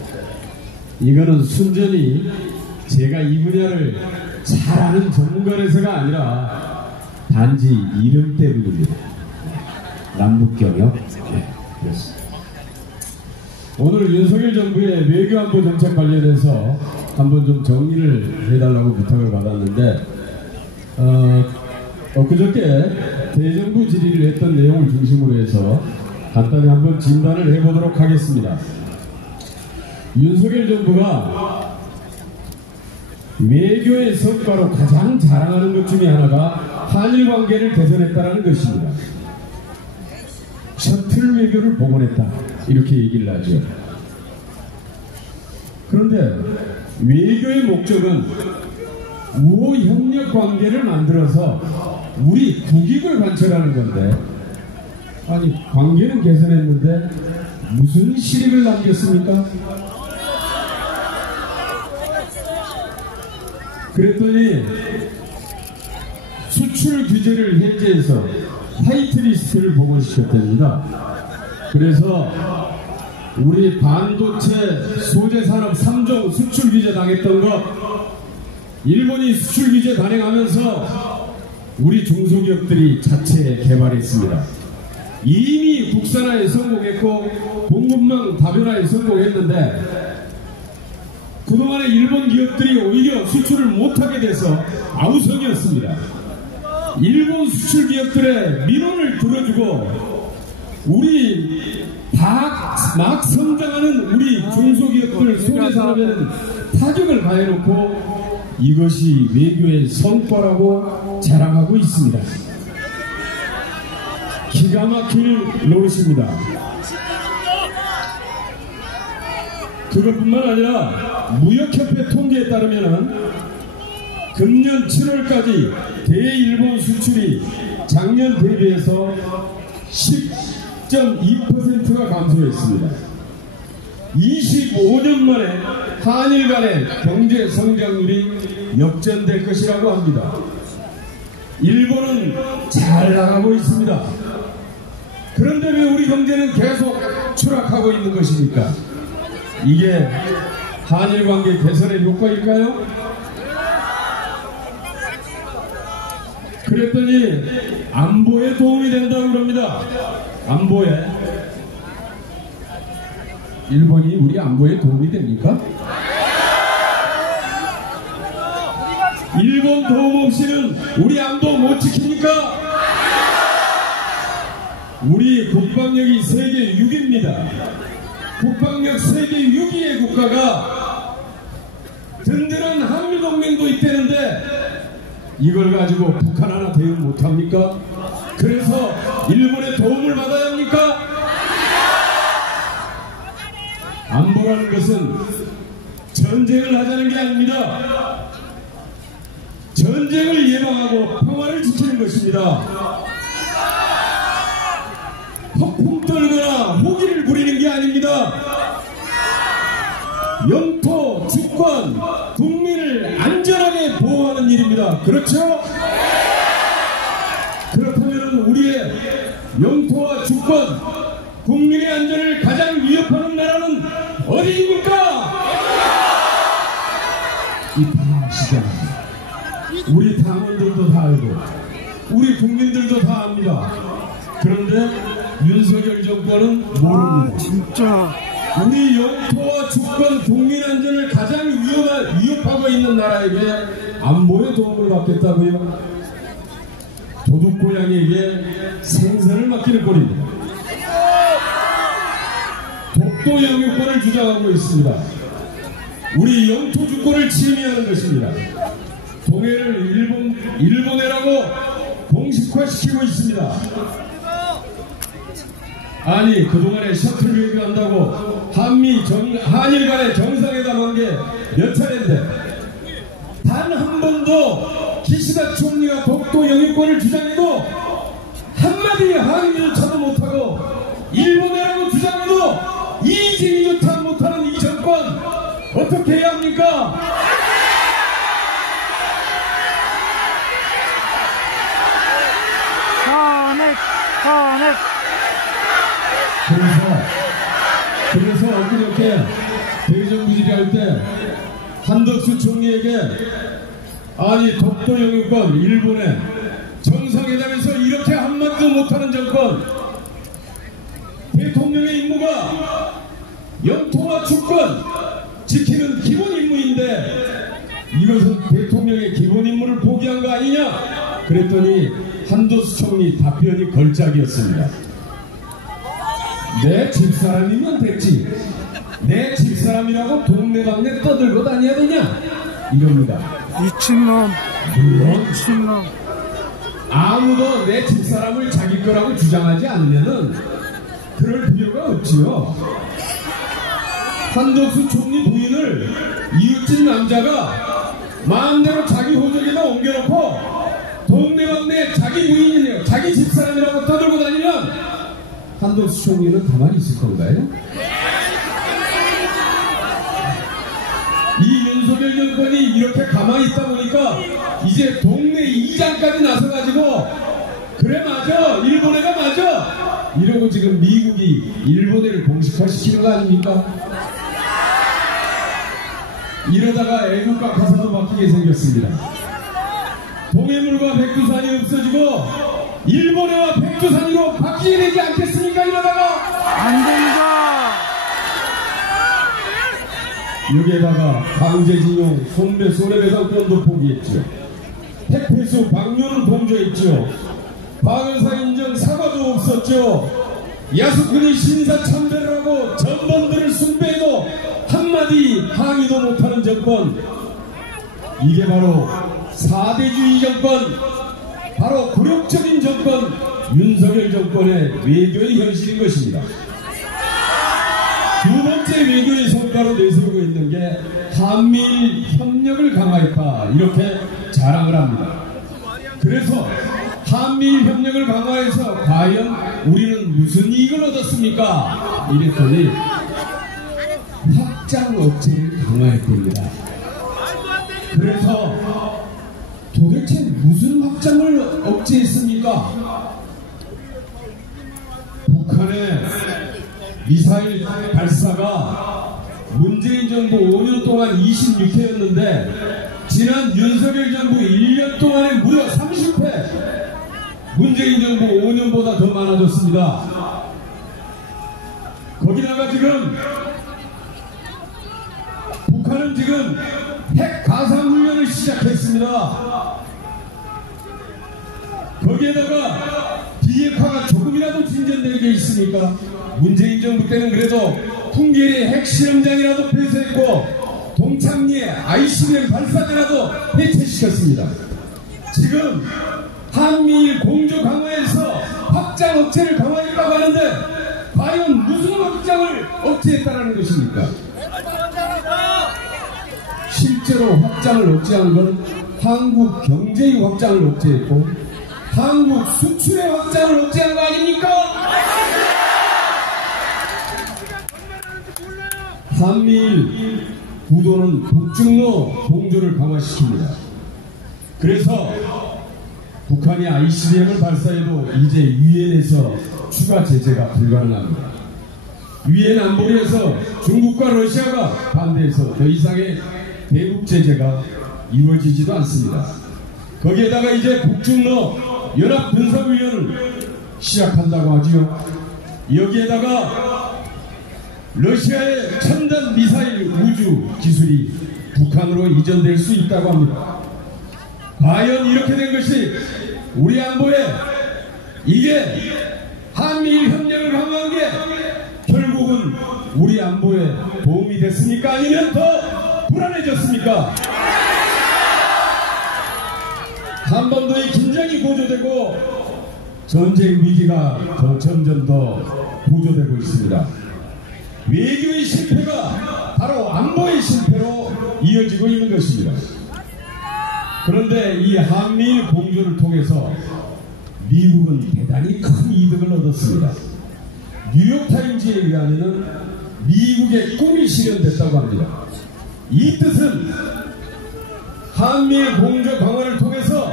이거는 순전히 제가 이 분야를 잘 아는 전문가라서가 아니라 단지 이름 때문입니다. 남북경협. 네, 그렇습니다. 오늘 윤석열 정부의 외교안보 정책 관련해서 한번 좀 정리를 해달라고 부탁을 받았는데, 엊그저께 대정부 질의를 했던 내용을 중심으로 해서 간단히 한번 진단을 해보도록 하겠습니다. 윤석열 정부가 외교의 성과로 가장 자랑하는 것 중에 하나가 한일 관계를 개선했다는 것입니다. 셔틀 외교를 복원했다, 이렇게 얘기를 하죠. 그런데 외교의 목적은 우호 협력 관계를 만들어서 우리 국익을 관철하는 건데, 아니 관계는 개선했는데 무슨 실익을 남겼습니까? 그랬더니 수출 규제를 해제해서 화이트리스트를 복원시켰답니다. 그래서 우리 반도체 소재 산업 3종 수출 규제 당했던 거 일본이 수출 규제 단행하면서 우리 중소기업들이 자체 개발했습니다. 이미 국산화에 성공했고 공급망 다변화에 성공했는데, 그동안에 일본 기업들이 오히려 수출을 못하게 돼서 아우성이었습니다. 일본 수출 기업들의 민원을 들어주고 우리 막 성장하는 우리 중소기업들 소재산업에는 타격을 가해놓고 이것이 외교의 성과라고 자랑하고 있습니다. 기가 막힐 노릇입니다. 그것뿐만 아니라 무역협회 통계에 따르면 금년 7월까지 대일본 수출이 작년 대비해서 10.2%가 감소했습니다. 25년 만에 한일 간의 경제 성장률이 역전될 것이라고 합니다. 일본은 잘 나가고 있습니다. 그런데 왜 우리 경제는 계속 추락하고 있는 것입니까? 이게 한일 관계 개선의 효과일까요? 그랬더니 안보에 도움이 된다고 그럽니다. 안보에. 일본이 우리 안보에 도움이 됩니까? 일본 도움 없이는 우리 안보 못 지킵니까? 우리 국방력이 세계 6위입니다. 국방력 세계 6위의 국가가 든든한 한미동맹도 있다는데 이걸 가지고 북한 하나 대응 못합니까? 그래서 일본의 도움을 받아야 합니까? 안보라는 것은 전쟁을 하자는 게 아닙니다. 전쟁을 예방하고 평화를 지키는 것입니다. 허풍 떨거나 호기를 부리는 게 아닙니다. 영토, 주권, 국민을 안전하게 보호하는 일입니다. 그렇죠? 그렇다면 우리의 영토와 주권, 국민의 안전을 가장 위협하는 나라는 어디입니까? 이 당시잖아요. 우리 당원들도 다 알고 우리 국민들도 다 압니다. 그런데 윤석열 정권은 모릅니다. 진짜 우리 영토와 주권, 국민 안전을 가장 위협하고 있는 나라에게 안보에 도움을 받겠다고요? 도둑고양이에게 생선을 맡기는 꼴입니다. 독도 영유권을 주장하고 있습니다. 우리 영토 주권을 침해하는 것입니다. 동해를 일본해라고 공식화시키고 있습니다. 아니, 그동안에 셔틀 외교한다고 한일 간의 정상회담한 게 몇 차례인데 단 한 번도 기시다 총리가 독도 영유권을 주장해도 한마디 항의조차도 못하고 일본해라고 주장해도 이의제기조차 못하는 이 정권 어떻게 해야 합니까? 탄핵. 그래서 엊그저께 대정부 질의할 때 한덕수 총리에게 아니 독도 영유권 일본에 정상회담에서 이렇게 한마디도 못하는 정권, 대통령의 임무가 영토와 주권 지키는 기본 임무인데 이것은 대통령의 기본 임무를 포기한 거 아니냐? 그랬더니 한덕수 총리 답변이 걸작이었습니다. 내 집사람이면 됐지, 내 집사람이라고 동네방네 떠들고 다녀야 되냐? 이럽니다. 미친놈. 물론 미친놈. 아무도 내 집사람을 자기 거라고 주장하지 않으면은 그럴 필요가 없지요. 한덕수 총리 부인을 이웃집 남자가 마음대로 자기 호적에다 옮겨놓고 동네방네 자기 부인이네요, 자기 집사람이라고 떠들고 다니면 한덕수 총리는 가만히 있을 건가요? 이 윤석열 정권이 이렇게 가만히 있다 보니까 이제 동네 이장까지 나서가지고 그래 맞아, 일본해가 맞아 이러고 지금 미국이 일본해를 공식화시키는 거 아닙니까? 이러다가 애국가 가사도 바뀌게 생겼습니다. 동해물과 백두산이 없어지고 일본해와 백두산으로 바뀌게 되지 않겠습니까? 이러다가 안 됩니다. 여기에다가 강제징용, 손배, 손해배상권도 포기했죠. 핵폐수, 방류는 동조했죠. 방은사 인정 사과도 없었죠. 야수꾼이 신사참배라고 전범들을 숭배해도 한마디 항의도 못하는 정권, 이게 바로 4대주의 정권, 바로 굴욕적인 정권, 윤석열 정권의 외교의 현실인 것입니다. 두 번째 외교의 성과로 내세우고 있는 게 한미일 협력을 강화했다, 이렇게 자랑을 합니다. 그래서 한미일 협력을 강화해서 과연 우리는 무슨 이익을 얻었습니까? 이랬더니 확장 억제를 강화했답니다. 그래서 도대체 무슨 확장을 억제했습니까? 북한의 미사일 발사가 문재인 정부 5년 동안 26회였는데 지난 윤석열 정부 1년 동안에 무려 30회, 문재인 정부 5년보다 더 많아졌습니다. 거기다가 지금 북한은 지금 핵 가상훈련을 시작했습니다. 거기에다가 비핵화가 조금이라도 진전되는 게 있습니까? 문재인 정부 때는 그래도 풍계리 핵실험장이라도 폐쇄했고 동창리에 ICBM 발사대라도 해체시켰습니다. 지금 한미일 공조 강화해서 확장 억제를 강화했다고 하는데 과연 무슨 확장을 억제했다는 것입니까? 실제로 확장을 억제한 건 한국 경제의 확장을 억제했고 한국 수출의 확장을 억제한 거 아닙니까? 한미일 구도는 북중로 동조를 강화시킵니다. 그래서 북한이 ICBM을 발사해도 이제 유엔에서 추가 제재가 불가능합니다. 유엔 안보리에서 중국과 러시아가 반대해서 더 이상의 대북 제재가 이루어지지도 않습니다. 거기에다가 이제 북중로 연합군사훈련을 시작한다고 하지요. 여기에다가 러시아의 첨단 미사일 우주 기술이 북한으로 이전될 수 있다고 합니다. 과연 이렇게 된 것이 우리 안보에 이게 한미일 협력을 강화한 게 결국은 우리 안보에 도움이 됐습니까? 아니면 더 불안해졌습니까? 한반도의 긴장이 고조되고 전쟁 위기가 점점 더 고조되고 있습니다. 외교의 실패가 바로 안보의 실패로 이어지고 있는 것입니다. 그런데 이 한미일 공조를 통해서 미국은 대단히 큰 이득을 얻었습니다. 뉴욕타임즈에 의하면 미국의 꿈이 실현됐다고 합니다. 이 뜻은 한미일 공조 강화를 통해서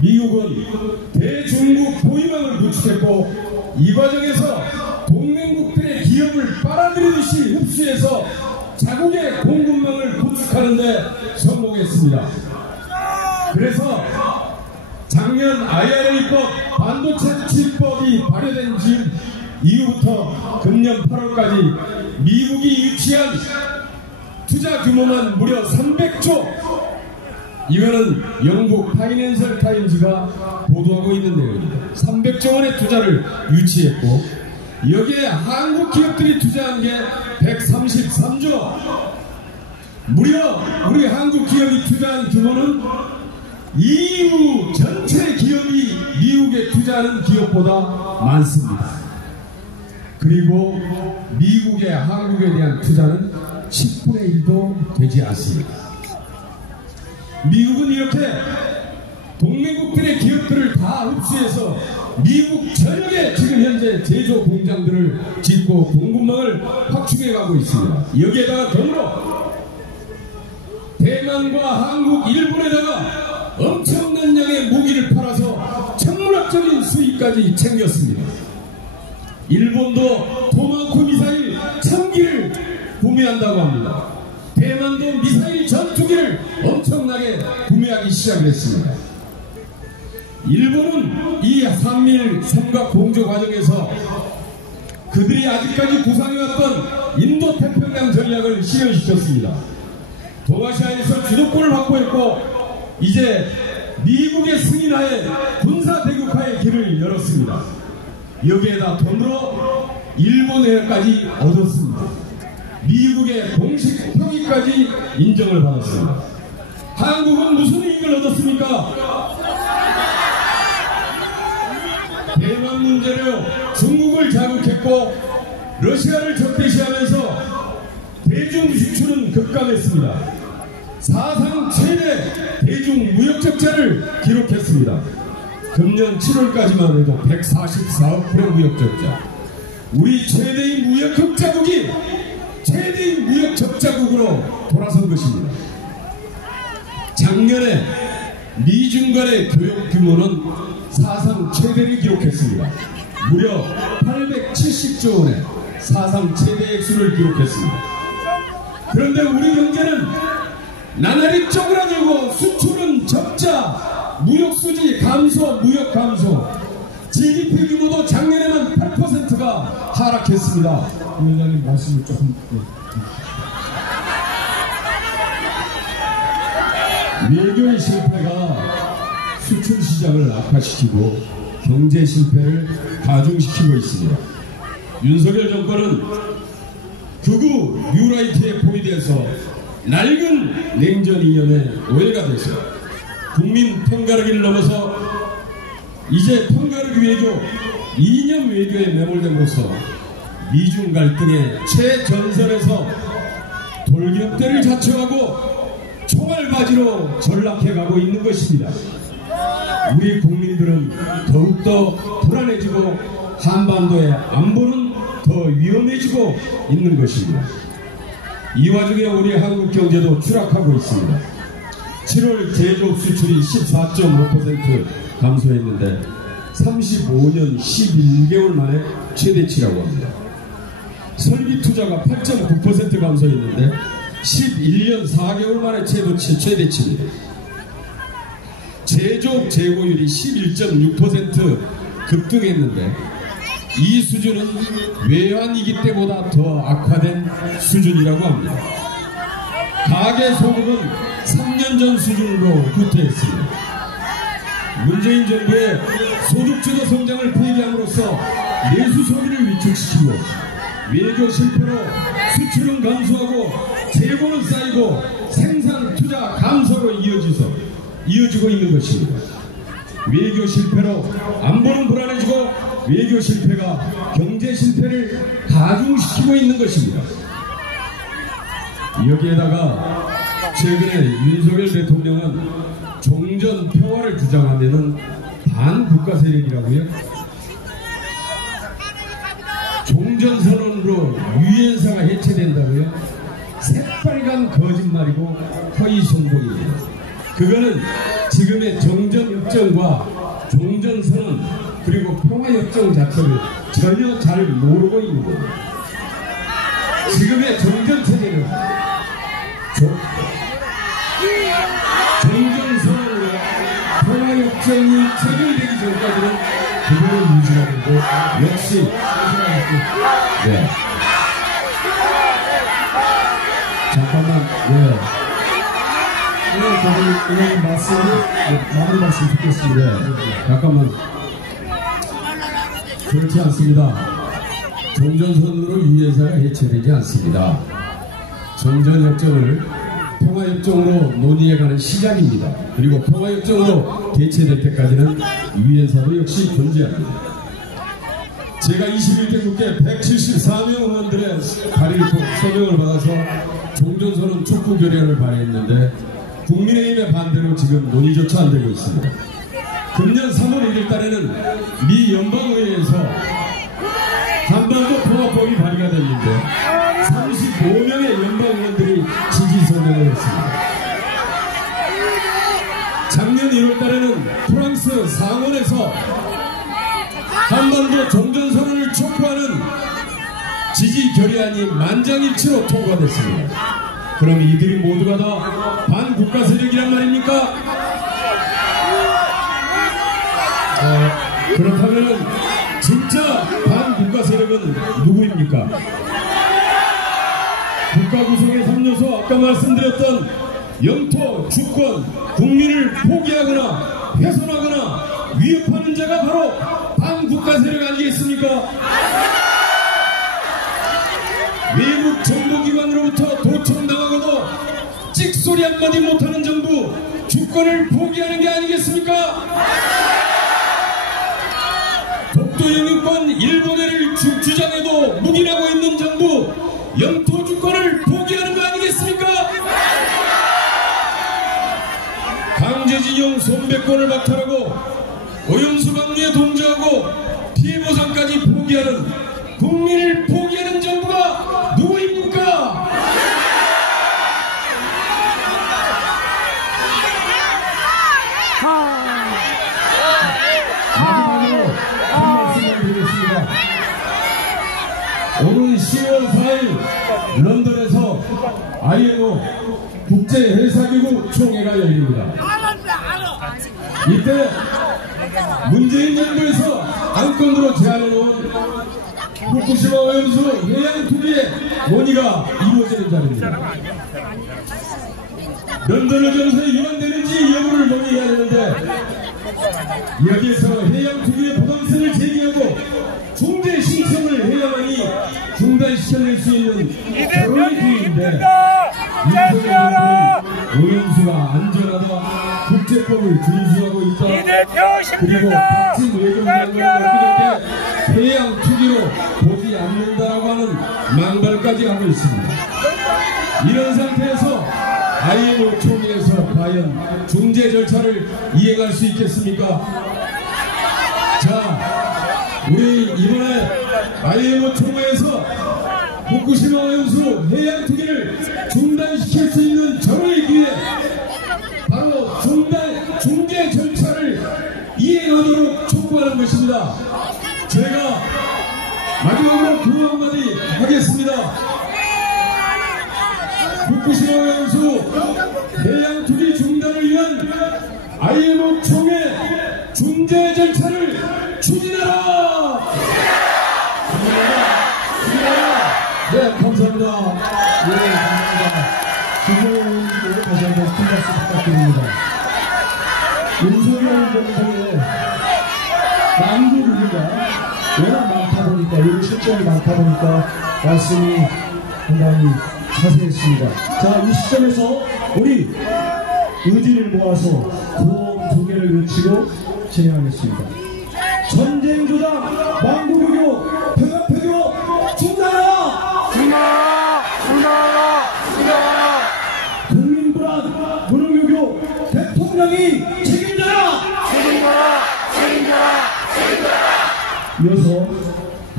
미국은 대중국 보위망을 구축했고 이 과정에서 동맹국들의 기업을 빨아들이듯이 흡수해서 자국의 공급망을 구축하는 데 성공했습니다. 그래서 작년 IRA법 반도체 칩법이 발효된 이후부터 금년 8월까지 미국이 유치한 투자 규모만 무려 300조. 이거는 영국 파이낸셜 타임즈가 보도하고 있는 내용입니다. 300조 원의 투자를 유치했고 여기에 한국 기업들이 투자한 게 133조. 무려 우리 한국 기업이 투자한 규모는 EU 전체 기업이 미국에 투자하는 기업보다 많습니다. 그리고 미국의 한국에 대한 투자는 10분의 1도 되지 않습니다. 미국은 이렇게 동맹국들의 기업들을 다 흡수해서 미국 전역에 지금 현재 제조 공장들을 짓고 공급망을 확충해 가고 있습니다. 여기에다가 덤으로 대만과 한국, 일본에다가 엄청난 양의 무기를 팔아서 천문학적인 수익까지 챙겼습니다. 일본도 토마호크 미사일 1000기를 구매한다고 합니다. 대만도 미사일 전투기를 엄청나게 구매하기 시작했습니다. 일본은 이 한미일 삼각 공조 과정에서 그들이 아직까지 구상해왔던 인도태평양 전략을 실현시켰습니다. 동아시아에서 주도권을 확보했고 이제 미국의 승인하에 군사대국화의 길을 열었습니다. 여기에다 돈으로 일본해까지 얻었습니다. 미국의 공식 평의까지 인정을 받았습니다. 한국은 무슨 이익을 얻었습니까? 대만 문제로 중국을 자극했고 러시아를 적대시하면서 대중 수출은 급감했습니다. 사상 최대 대중 무역 적자를 기록했습니다. 금년 7월까지만 해도 144억 프로 무역 적자. 우리 최대인 무역 흑자국이 최대인 무역 적자국으로 돌아선 것입니다. 작년에 미중 간의 교역 규모는 사상 최대를 기록했습니다. 무려 870조 원의 사상 최대 액수를 기록했습니다. 그런데 우리 경제는 나날이 쪼그라들고 수출은 적자, 무역수지 감소, 무역 감소, GDP 규모도 작년에만 8%가 하락했습니다. 위원장님 말씀을 조금. 외교의 실패가 수출 시장을 악화시키고 경제 실패를 가중시키고 있습니다. 윤석열 정권은 극우 뉴라이트에 포위돼서 낡은 냉전 이념의 노예가 돼서 국민 편가르기를 넘어서 이제 편가르기 외교, 이념 외교에 매몰됨으로써 미중 갈등의 최전선에서 돌격대를 자처하고 총알바지로 전락해가고 있는 것입니다. 우리 국민들은 더욱더 불안해지고 한반도의 안보는 더 위험해지고 있는 것입니다. 이 와중에 우리 한국 경제도 추락하고 있습니다. 7월 제조업 수출이 14.5% 감소했는데 35년 11개월 만에 최대치라고 합니다. 설비 투자가 8.9% 감소했는데 11년 4개월 만에 최대치입니다. 제조업 재고율이 11.6% 급등했는데 이 수준은 외환위기 때보다 더 악화된 수준이라고 합니다. 가계소득은 3년 전 수준으로 후퇴했습니다. 문재인 정부의 소득주도 성장을 폐기함으로써 내수 소비를 위축시키고 외교 실패로 수출은 감소하고 재고는 쌓이고 생산 투자 감소로 이어지고 있는 것입니다. 외교 실패로 안보는 불안해지고 외교 실패가 경제 실패를 가중시키고 있는 것입니다. 여기에다가 최근에 윤석열 대통령은 종전 평화를 주장하면은 반국가 세력이라고요? 종전선언으로 유엔사가 해체된다고요? 새빨간 거짓말이고 허위선동입니다. 그거는 지금의 정전협정과 종전선언 그리고 평화협정 자체를 전혀 잘 모르고 있는 거예요. 지금의 정전체제는 종전선언으로 평화협정이 체결되기 전까지는 그거를 유지하는 거 역시 네. 잠깐만 의원님 말씀 마무리 말씀 듣겠습니다. 잠깐만. 그렇지 않습니다. 종전선언으로 유엔사가 해체되지 않습니다. 정전협정을 평화협정으로 논의해가는 시작입니다. 그리고 평화협정으로 개최될 때까지는 유엔사도 역시 존재합니다. 제가 21대 국회 174명 의원들의 발의 서명을 받아서 종전선언 촉구 결의안을 발의했는데 국민의힘의 반대로 지금 논의조차 안 되고 있습니다. 금년 3월 1일 달에는 미 연방의회에서 한반도 통합법이 발의가 됐는데 35명의 연방의원들이 지지 서명을 했습니다. 작년 1월 달에는 프랑스 상원에서 한반도 종전선언을 촉구하는 지지 결의안이 만장일치로 통과됐습니다. 그럼 이들이 모두가 다 반국가 세력이란 말입니까? 그렇다면 진짜 반국가 세력은 누구입니까? 국가 구성의 3요소 아까 말씀드렸던 영토, 주권, 국민을 포기하거나 훼손하거나 위협하는 자가 바로 반국가 세력 아니겠습니까? 외국 정보기관으로부터 도청당하고도 찍소리 한마디 못하는 정부, 주권을 포기하는 게 아니겠습니까? 독도 영유권 일본해를 주장해도 묵인하고 있는 정부, 영토 주권을 포기하는 거 아니겠습니까? 강제징용 손배권을 박탈하고 오염수 방류에 동조하고 피해보상까지 포기하는, 국민을 포기하는 정부가 누구입니까? 마지막으로 한 말씀을 드리겠습니다. 오늘 10월 4일 런던에서 IMO 국제회사기구 총회가 열립니다. 이때 문재인 정부에서 안건으로 제안해놓은 후쿠시마 오염수 해양 투기의 논의가 이루어지는 자리입니다. 런던 의정서에 위반되는지 여부를 논의해야 하는데 여기에서 해양 투기의 보강성을 제기하고 중재 신청을 해야만이 중단시켜낼 수 있는 결혼의 기회인데 윤석열은 오염수가 안전하다, 국제법을 준수하고 있다, 그리고 박진 외교장관을 엊그저께 해양 투기로 보지 않는다라고 하는 망발까지 하고 있습니다. 이런 상태에서 IMO 총회 과연 중재 절차를 이행할 수 있겠습니까? 자, 우리 이번에 IMO 총회에서 후쿠시마 오염수 해양 투기를 중단시킬 수 있는 절호의 기회, 바로 중재 절차를 이행하도록 촉구하는 것입니다. 제가 마지막으로 그 한마디 하겠습니다. 후쿠시마 오염수 해양 투기 중단을 위한 IMO 총회 중재 절차를 추진하라! 네, 감사합니다. 네, 감사합니다. 주무원님께 다시 한번 큰 박수 부탁드립니다. 윤석열 정부의 남부국이가 워낙 많다 보니까, 여기 실정이 많다 보니까 말씀이 상당히 자세했습니다. 자, 이 시점에서 우리 의지를 모아서 구호 두 개를 외치고 진행하겠습니다. 전쟁 조작, 망국유교, 폐가폐교 중단하라! 중단하라! 중단하라! 중단하라! 국민 불안, 무능유교, 대통령이 책임져라! 책임져라! 책임져라! 책임져라! 이어서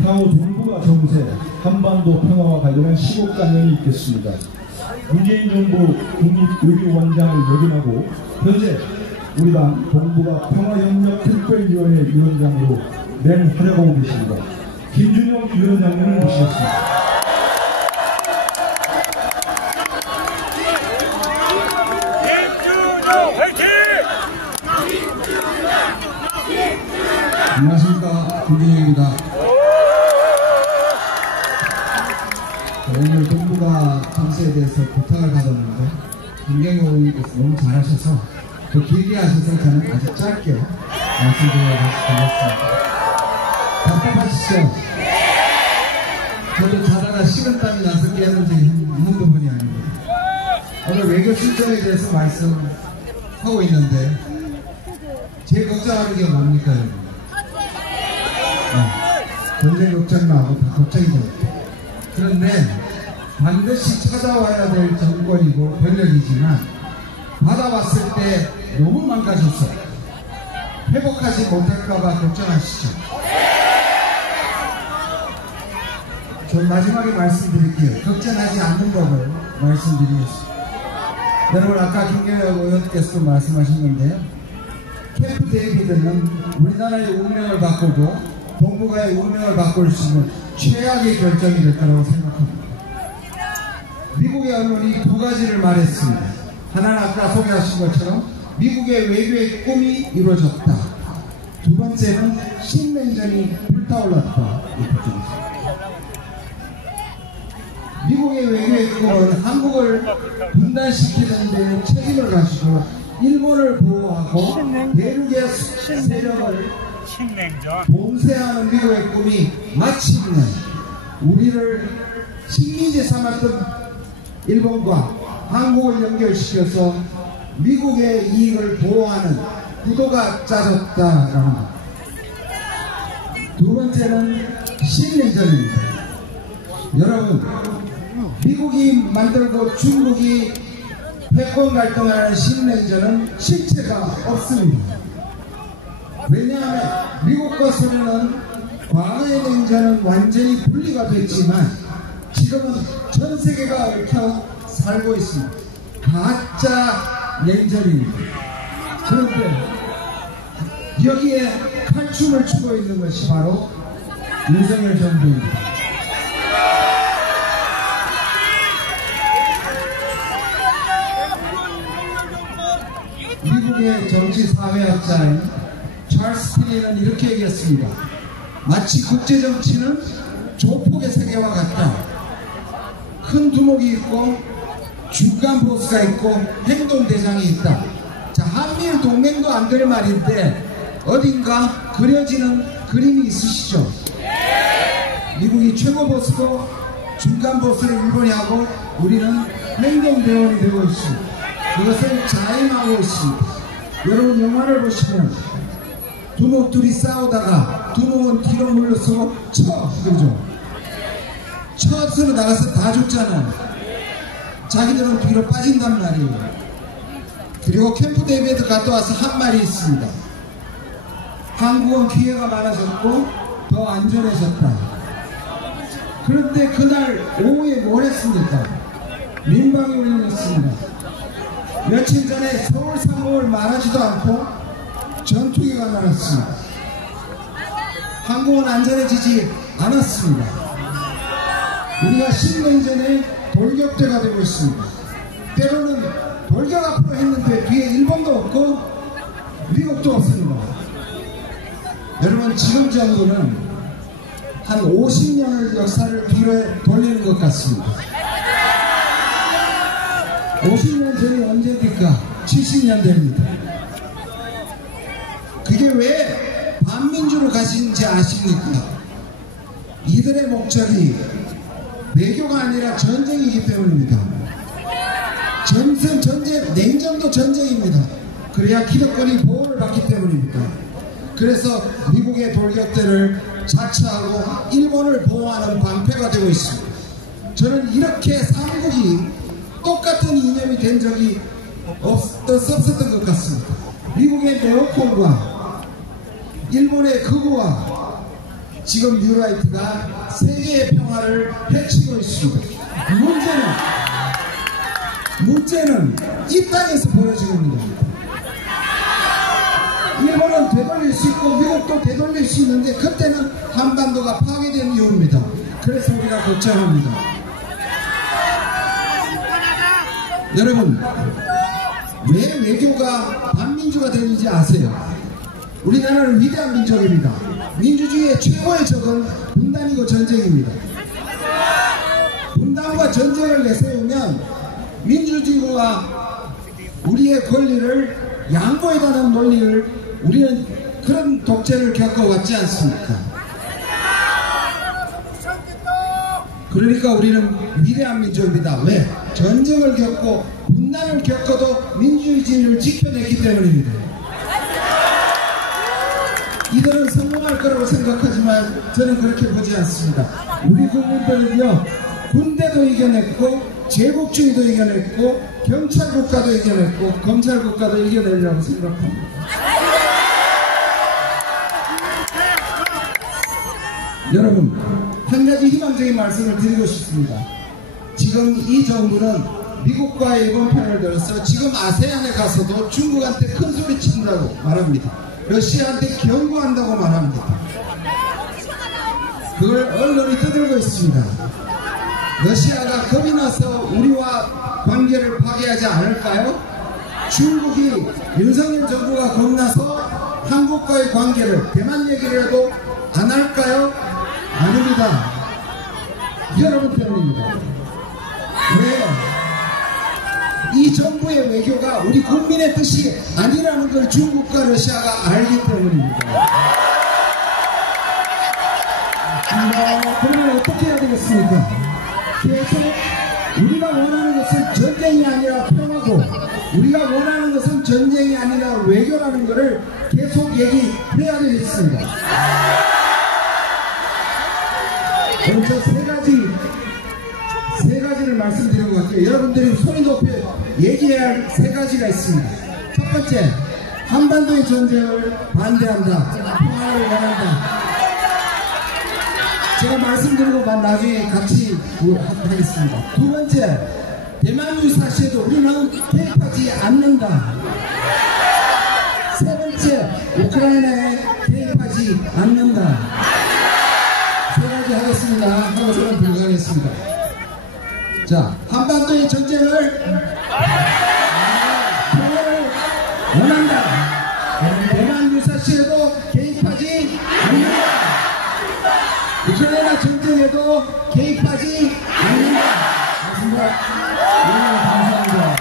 향후 동북아 정세, 한반도 평화와 관련한 15강연이 있겠습니다. 문재인 정부 국립외교원장을 역임하고 현재 우리 당 동북아 평화협력 특별위원회 위원장으로 활약하고 계십니다. 김준영 위원장님을 모시겠습니다. 안녕하십니까, 김준영입니다. 오늘 동북아 정세에 대해서 부탁을 받았는데 김경희 의원님께서 너무 잘하셔서 더 길게 하셔서 저는 아주 짧게 말씀드리도록 하겠습니다. 답답하시죠? 저도 자다가 식은땀이 나서 깨는 적이 한두 번이 아닙니다. 오늘 외교 실정에 대해서 말씀하고 있는데 제일 걱정하는 게 뭡니까, 여러분? 전쟁 걱정만 하고 다 걱정이 됩니다. 그런데 반드시 찾아와야 될 정권이고 권력이지만 받아봤을 때 너무 망가졌어. 회복하지 못할까봐 걱정하시죠. 전 마지막에 말씀드릴게요. 걱정하지 않는 법을 말씀드리겠습니다. 여러분, 아까 김경희 의원께서도 말씀하셨는데요, 캠프 데이비드는 우리나라의 운명을 바꾸고 동북아의 운명을 바꿀 수 있는 최악의 결정이 될 거라고 생각합니다. 미국의 언론이 두 가지를 말했습니다. 하나는 아까 소개하신 것처럼 미국의 외교의 꿈이 이루어졌다. 두 번째는 신냉전이 불타올랐다. 미국의 외교의 꿈은 한국을 분단시키는 데 책임을 가지고 일본을 보호하고 대륙의 세력을 봉쇄하는 미국의 꿈이 마침내 우리를 식민지 삼았던 일본과 한국을 연결시켜서 미국의 이익을 보호하는 구도가 짜졌다라는 것. 두 번째는 신냉전입니다. 여러분, 미국이 만들고 중국이 패권 갈등하는 신냉전은 실체가 없습니다. 왜냐하면 미국과 소련은 과거의 냉전은 완전히 분리가 됐지만 지금은 전 세계가 얽혀 살고 있습니다. 가짜 냉전입니다. 그런데 여기에 칼춤을 추고 있는 것이 바로 윤석열 정부입니다. 미국의 정치사회학자인 찰스 피니는 이렇게 얘기했습니다. 마치 국제정치는 조폭의 세계와 같다. 큰 두목이 있고 중간 보스가 있고 행동대장이 있다. 자, 한미일 동맹도 안 될 말인데 어딘가 그려지는 그림이 있으시죠? 미국이 최고 보스고 중간 보스를 일본이 하고 우리는 행동대원이 되고 있습니다. 이것을 자임하고 있습니다. 여러분, 영화를 보시면 두목 둘이 싸우다가 두목은 뒤로 물러서고 쳐! 그러죠? 쳐서 나가서 다 죽잖아요. 자기들은 뒤로 빠진단 말이에요. 그리고 캠프 데이비드 갔다 와서 한 말이 있습니다. 한국은 기회가 많아졌고 더 안전해졌다. 그런데 그날 오후에 뭘 했습니까? 민방위 울렸습니다. 며칠 전에 서울 상공을 말하지도 않고 전투기가 날았습니다. 한국은 안전해지지 않았습니다. 우리가 10년 전에 돌격대가 되고 있습니다. 때로는 돌격 앞으로 했는데 뒤에 일본도 없고 미국도 없습니다. 여러분, 지금 정부는 한 50년을 역사를 뒤로 돌리는 것 같습니다. 50년 전이 언제입니까? 70년대입니다. 그게 왜 반민주로 가시는지 아십니까? 이들의 목적이 외교가 아니라 전쟁이기 때문입니다. 전쟁, 냉전도 전쟁입니다. 그래야 기득권이 보호를 받기 때문입니다. 그래서 미국의 돌격대를 자처하고 일본을 보호하는 방패가 되고 있습니다. 저는 이렇게 삼국이 똑같은 이념이 된 적이 없었던 것 같습니다. 미국의 네오콘과 일본의 극우와 지금 뉴라이트가 세계의 평화를 해치고 있습니다. 문제는 이 땅에서 벌어지는 겁니다. 일본은 되돌릴 수 있고 미국도 되돌릴 수 있는데 그때는 한반도가 파괴된 이유입니다. 그래서 우리가 걱정합니다. 여러분, 왜 외교가 반민주가 되는지 아세요? 우리나라는 위대한 민족입니다. 민주주의의 최고의 적은 분단이고 전쟁입니다. 분단과 전쟁을 내세우면 민주주의와 우리의 권리를 양보해달라는 논리를 우리는 그런 독재를 겪어왔지 않습니까? 그러니까 우리는 위대한 민족입니다. 왜? 전쟁을 겪고 분단을 겪어도 민주주의를 지켜냈기 때문입니다. 이들은 성공할 거라고 생각하지만 저는 그렇게 보지 않습니다. 우리 국민들은요, 군대도 이겨냈고 제국주의도 이겨냈고 경찰국가도 이겨냈고 검찰국가도 이겨내려고 생각합니다. 여러분, 한 가지 희망적인 말씀을 드리고 싶습니다. 지금 이 정부는 미국과의 이번 편을 들어서 지금 아세안에 가서도 중국한테 큰 소리 친다고 말합니다. 러시아한테 경고한다고 말합니다. 그걸 언론이 떠들고 있습니다. 러시아가 겁이 나서 우리와 관계를 파괴하지 않을까요? 중국이 윤석열 정부가 겁나서 한국과의 관계를 대만 얘기라도 안 할까요? 아닙니다. 여러분 때문입니다. 왜? 이 정부의 외교가 우리 국민의 뜻이 아니라는 걸 중국과 러시아가 알기 때문입니다. 그러면 어떻게 해야 되겠습니까? 계속 우리가 원하는 것은 전쟁이 아니라 평화고 우리가 원하는 것은 전쟁이 아니라 외교라는 것을 계속 얘기해야 되겠습니다. 그럼 저 세 가지를 말씀드리고 갈게요. 여러분들이 손이 높여 얘기해야 할 세 가지가 있습니다. 첫 번째, 한반도의 전쟁을 반대한다. 평화를 원한다. 제가 말씀드리고 나중에 같이 하겠습니다. 두 번째, 대만 유사시에도 우리는 개입하지 않는다. 세 번째, 우크라이나에 개입하지 않는다. 세 가지 하겠습니다. 하고 저는 불가하겠습니다. 자, 한반도의 전쟁을 평화를 원한다. 대만 유사시에도 개입하지 않는다. 우크라이나 전쟁에도 개입하지 않는다. 맞습니다. 감사합니다.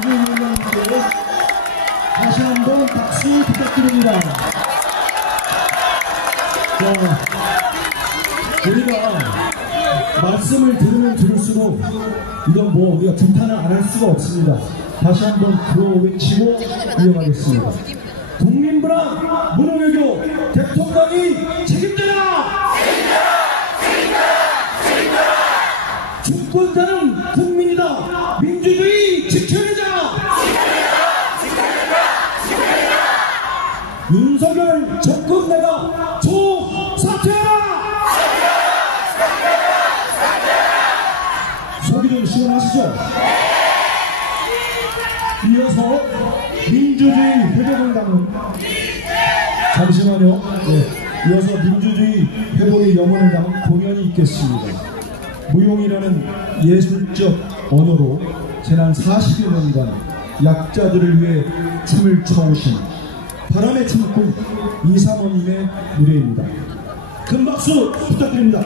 국민의원님들 다시 한번 박수 부탁드립니다. 자, 우리가 말씀을 들으면 들을수록 이건 뭐 우리가 중탄을 안 할 수가 없습니다. 다시 한번 구호 외치고 이어가겠습니다. 국민불안 무능외교 대통령이 책임져라! 주권자는 국민이다. 민주주의 지켜내자. 이어서 민주주의 회복을 잠시만요. 네, 이어서 민주주의 회복의 영혼을 담은 공연이 있겠습니다. 무용이라는 예술적 언어로 지난 40여 년간 약자들을 위해 춤을 춰오신 바람의 춤꾼 이상원님의 무대입니다. 큰 박수 부탁드립니다.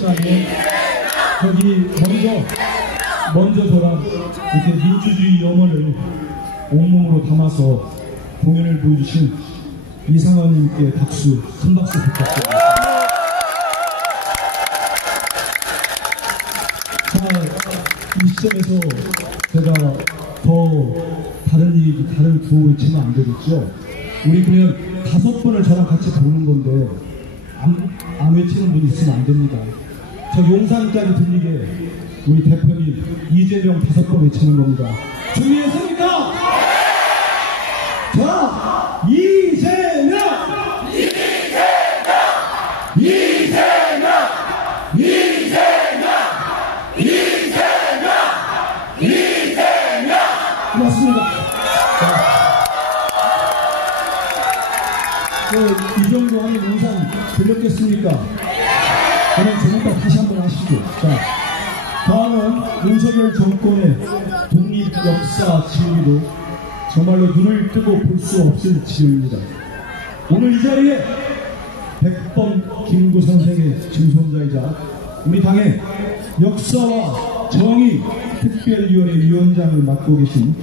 시간에 저기 먼저 저랑 이렇게 민주주의 염원을 온몸으로 담아서 공연을 보여주신 이상환님께 박수, 큰 박수 부탁드립니다. 자, 이 시점에서 제가 더 다른 구호 외치면 안 되겠죠? 우리 그냥 5번을 저랑 같이 부르는 건데 안 외치는 분 있으면 안 됩니다. 저 용산까지 들리게 우리 대표님 이재명 5번 외치는 겁니다. 준비했습니까? 자, 이재명! 고맙습니다. 이 정도 하면 영상 들렸겠습니까? 그럼 저녁에 다시 한번 하시죠. 자, 다음은 윤석열 정권의 독립 역사 지우기도 정말로 눈을 뜨고 볼 수 없을 지우입니다. 오늘 이 자리에 백범 김구 선생의 증손자이자 우리 당의 역사와 정의 특별위원회 위원장을 맡고 계신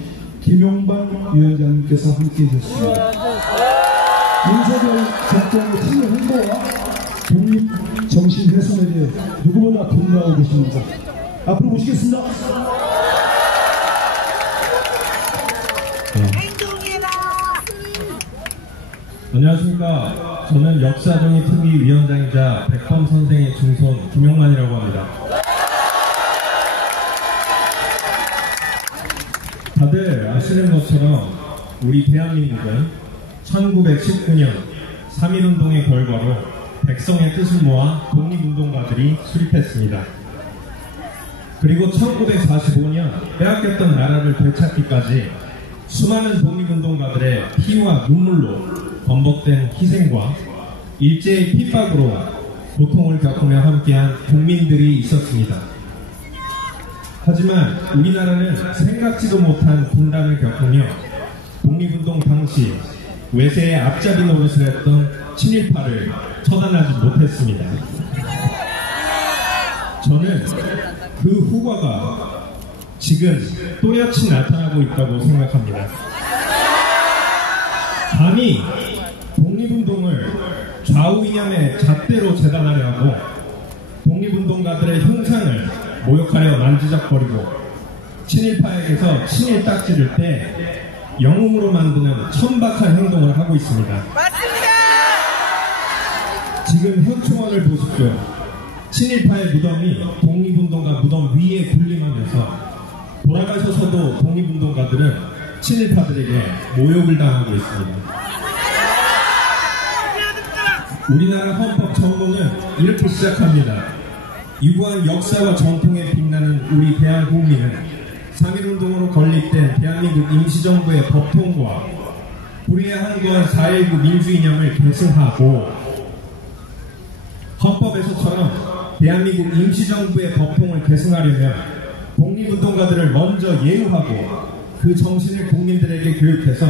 김용반 위원장님께서 함께 해주셨습니다. 윤석열 정권의 친일 홍보와 독립 정신 훼손에 대해 누구보다 동감하고 계십니다. 앞으로 모시겠습니다. 안녕하십니까. 저는 역사정의 특위 위원장이자 백범 선생의 증손 김용만이라고 합니다. 다들 아시는 것처럼 우리 대한민국은 1919년 3.1운동의 결과로 백성의 뜻을 모아 독립운동가들이 수립했습니다. 그리고 1945년 빼앗겼던 나라를 되찾기까지 수많은 독립운동가들의 피와 눈물로 번복된 희생과 일제의 핍박으로 고통을 겪으며 함께한 국민들이 있었습니다. 하지만 우리나라는 생각지도 못한 분단을 겪으며 독립운동 당시 외세의 앞잡이 노릇을 했던 친일파를 처단하지 못했습니다. 저는 그 후과가 지금 또렷이 나타나고 있다고 생각합니다. 감히 독립운동을 좌우 이념의 잣대로 재단하려 하고 독립운동가들의 형상을 모욕하려 만지작거리고 친일파에게서 친일 딱지를 떼 영웅으로 만드는 천박한 행동을 하고 있습니다. 맞습니다. 지금 현충원을 보십시오. 친일파의 무덤이 독립운동가 무덤 위에 군림하면서 돌아가셔서도 독립운동가들은 친일파들에게 모욕을 당하고 있습니다. 우리나라 헌법 전문은 이렇게 시작합니다. 유구한 역사와 전통에 빛나는 우리 대한국민은 3.1운동으로 건립된 대한민국 임시정부의 법통과 우리의 한건 4.19 민주이념을 계승하고 헌법에서처럼 대한민국 임시정부의 법통을 계승하려면 독립운동가들을 먼저 예우하고 그 정신을 국민들에게 교육해서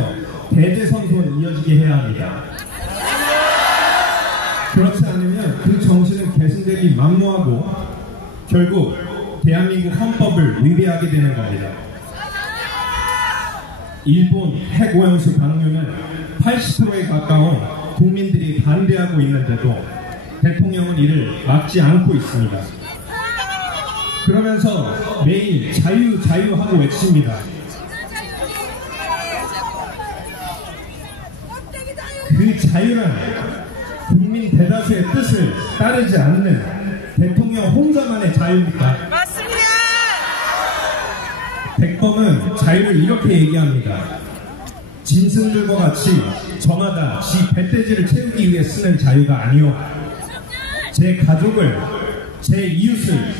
대대손손 이어지게 해야 합니다. 그렇지 않으면 그 정신은 계승되기 만무하고 결국 대한민국 헌법을 위배하게 되는 겁니다. 일본 핵오염수 방류는 80%에 가까운 국민들이 반대하고 있는데도 대통령은 이를 막지 않고 있습니다. 그러면서 매일 자유 자유하고 외칩니다. 그 자유란 국민 대다수의 뜻을 따르지 않는 대통령 혼자만의 자유입니까? 맞습니다. 백범은 자유를 이렇게 얘기합니다. 짐승들과 같이 저마다 지 배돼지를 채우기 위해 쓰는 자유가 아니오. 제 가족을, 제 이웃을,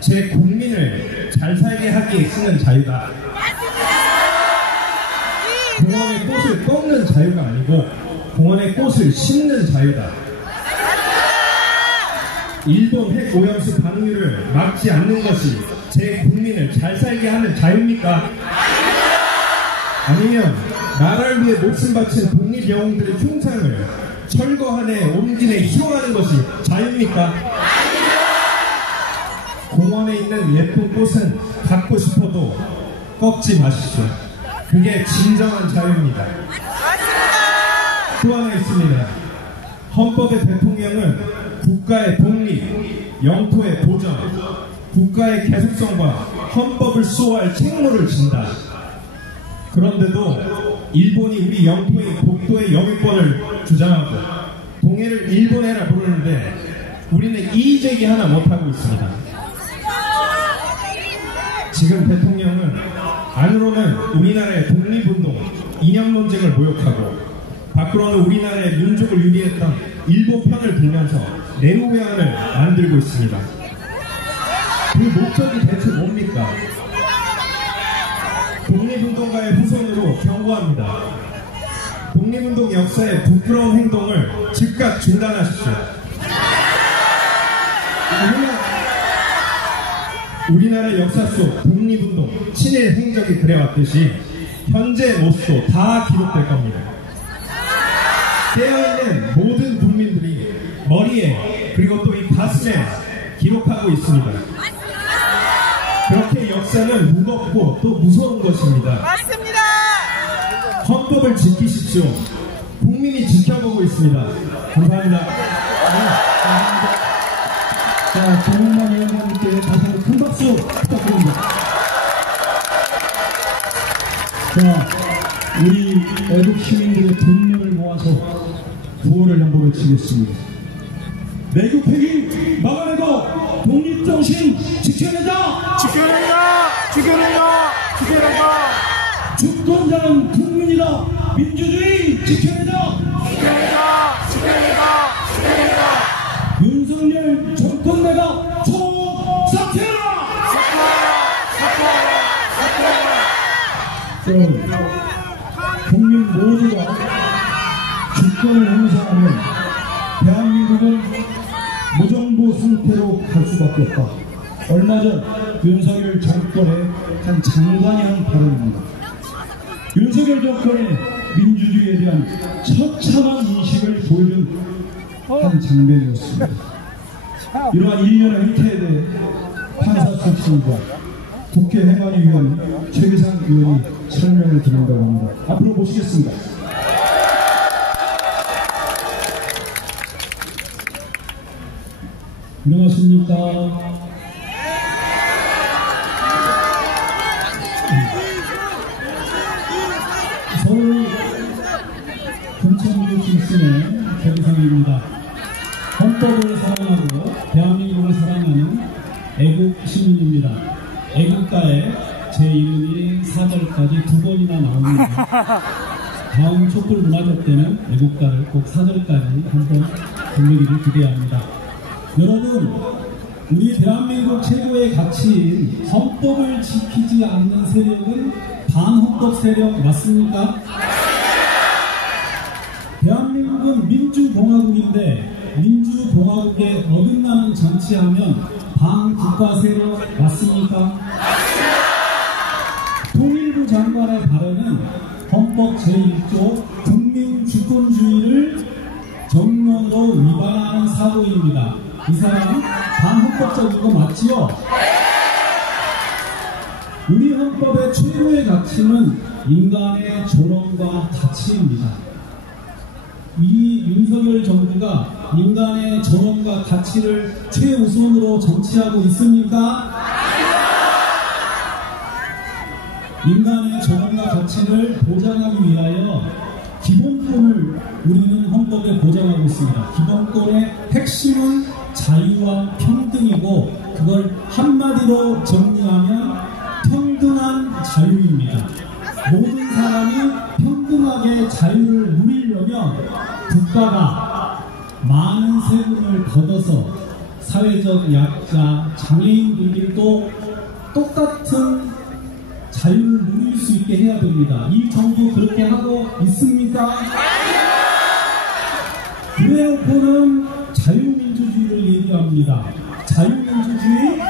제 국민을 잘 살게 하기에 쓰는 자유다. 공원의 꽃을 꺾는 자유가 아니고 공원의 꽃을 심는 자유다. 일본 핵 오염수 방류를 막지 않는 것이 제 국민을 잘 살게 하는 자유입니까? 아니면 나라를 위해 목숨 바친 독립 영웅들의 흉상을 철거 안에 옮기네 희롱하는 것이 자유입니까? 공원에 있는 예쁜 꽃은 갖고 싶어도 꺾지 마십시오. 그게 진정한 자유입니다. 또 하나 있습니다. 헌법의 대통령은 국가의 독립, 영토의 보전, 국가의 계속성과 헌법을 수호할 책무를 진다. 그런데도 일본이 우리 영토의 국토의 영유권을 주장하고 동해를 일본해라 부르는데 우리는 이의제기 하나 못하고 있습니다. 지금 대통령은 안으로는 우리나라의 독립운동, 이념 논쟁을 모욕하고 밖으로는 우리나라의 민족을 유리했던 일본 편을 들면서 내로회항을 만들고 있습니다. 그 목적이 대체 뭡니까? 독립운동가의 후손으로 경고합니다. 독립운동 역사의 부끄러운 행동을 즉각 중단하십시오. 우리나라 역사 속 독립운동, 친일 행적이 그래왔듯이 현재 모습도 다 기록될 겁니다. 깨어있는 모든 국민들이 머리에 그리고 또 이 가슴에 기록하고 있습니다. 그렇게 역사는 무겁고 또 무서운 것입니다. 맞습니다. 헌법을 지키십시오. 국민이 지켜보고 있습니다. 감사합니다. 자, 정은만 위원장님께 다시 한번 큰 박수 부탁드립니다. 자, 우리 애국 시민들의 분노를 모아서 구호를 한번 외치겠습니다. 내국 폐기 막아내고 독립정신 지켜내자! 지켜내자! 지켜내자! 지켜내자! 주권자는 국민이다! 민주주의 지켜내자! 지켜내자! 지켜내자! 지켜내자! 윤석열 정권내가 총사퇴하라! 국민 모두가 주권을 행사하면 대한민국은 무정부 상태로 갈 수밖에 없다. 얼마 전 윤석열 정권의 한 장관이 한 발언입니다. 윤석열 정권의 민주주의에 대한 처참한 인식을 보여준 한 장면이었습니다. 이러한 일련의 행태에 대해 판사 출신과 국회 행안위원 최기상 의원이 설명을 드린다고 합니다. 앞으로 모시겠습니다. 안녕하십니까. 서울 금천구 출신의 최기상입니다. 헌법을 사랑하고 대한민국을 사랑하는 애국 시민입니다. 애국가에 제 이름이 4절까지 2번이나 나옵니다. 다음 촛불문화제 때는 애국가를 꼭 4절까지 한번 불리기를 기대합니다. 여러분, 우리 대한민국 최고의 가치인 헌법을 지키지 않는 세력은 반헌법 세력 맞습니까? 대한민국은 민주공화국인데 민주공화국에 어긋나는 정치하면 반국가 세력 맞습니까? 통일부 장관의 발언은 헌법 제1조 국민주권주의를 정면으로 위반하는 사고입니다. 이 사람 반헌법적인 거 맞지요? 우리 헌법의 최고의 가치는 인간의 존엄과 가치입니다. 이 윤석열 정부가 인간의 존엄과 가치를 최우선으로 정치하고 있습니까? 인간의 존엄과 가치를 보장하기 위하여 기본권을 우리는 헌법에 보장하고 있습니다. 기본권의 핵심은 자유와 평등이고 그걸 한마디로 정리하면 평등한 자유입니다. 모든 사람이 평등하게 자유를 누리려면 국가가 많은 세금을 걷어서 사회적 약자, 장애인들도 똑같은 자유를 누릴 수 있게 해야 됩니다. 이 정부 그렇게 하고 있습니까? 그래놓고는 자유민주주의를 얘기합니다. 자유민주주의,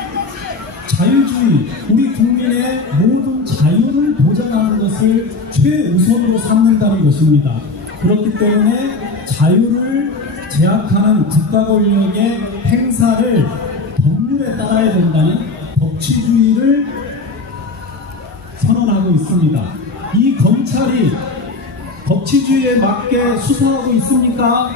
자유주의, 우리 국민의 모든 자유를 보장하는 것을 최우선으로 삼는다는 것입니다. 그렇기 때문에 자유를 제약하는 국가 권력의 행사를 법률 법률에 따라야 된다는 법치주의를 선언하고 있습니다. 이 검찰이 법치주의에 맞게 수사하고 있습니까?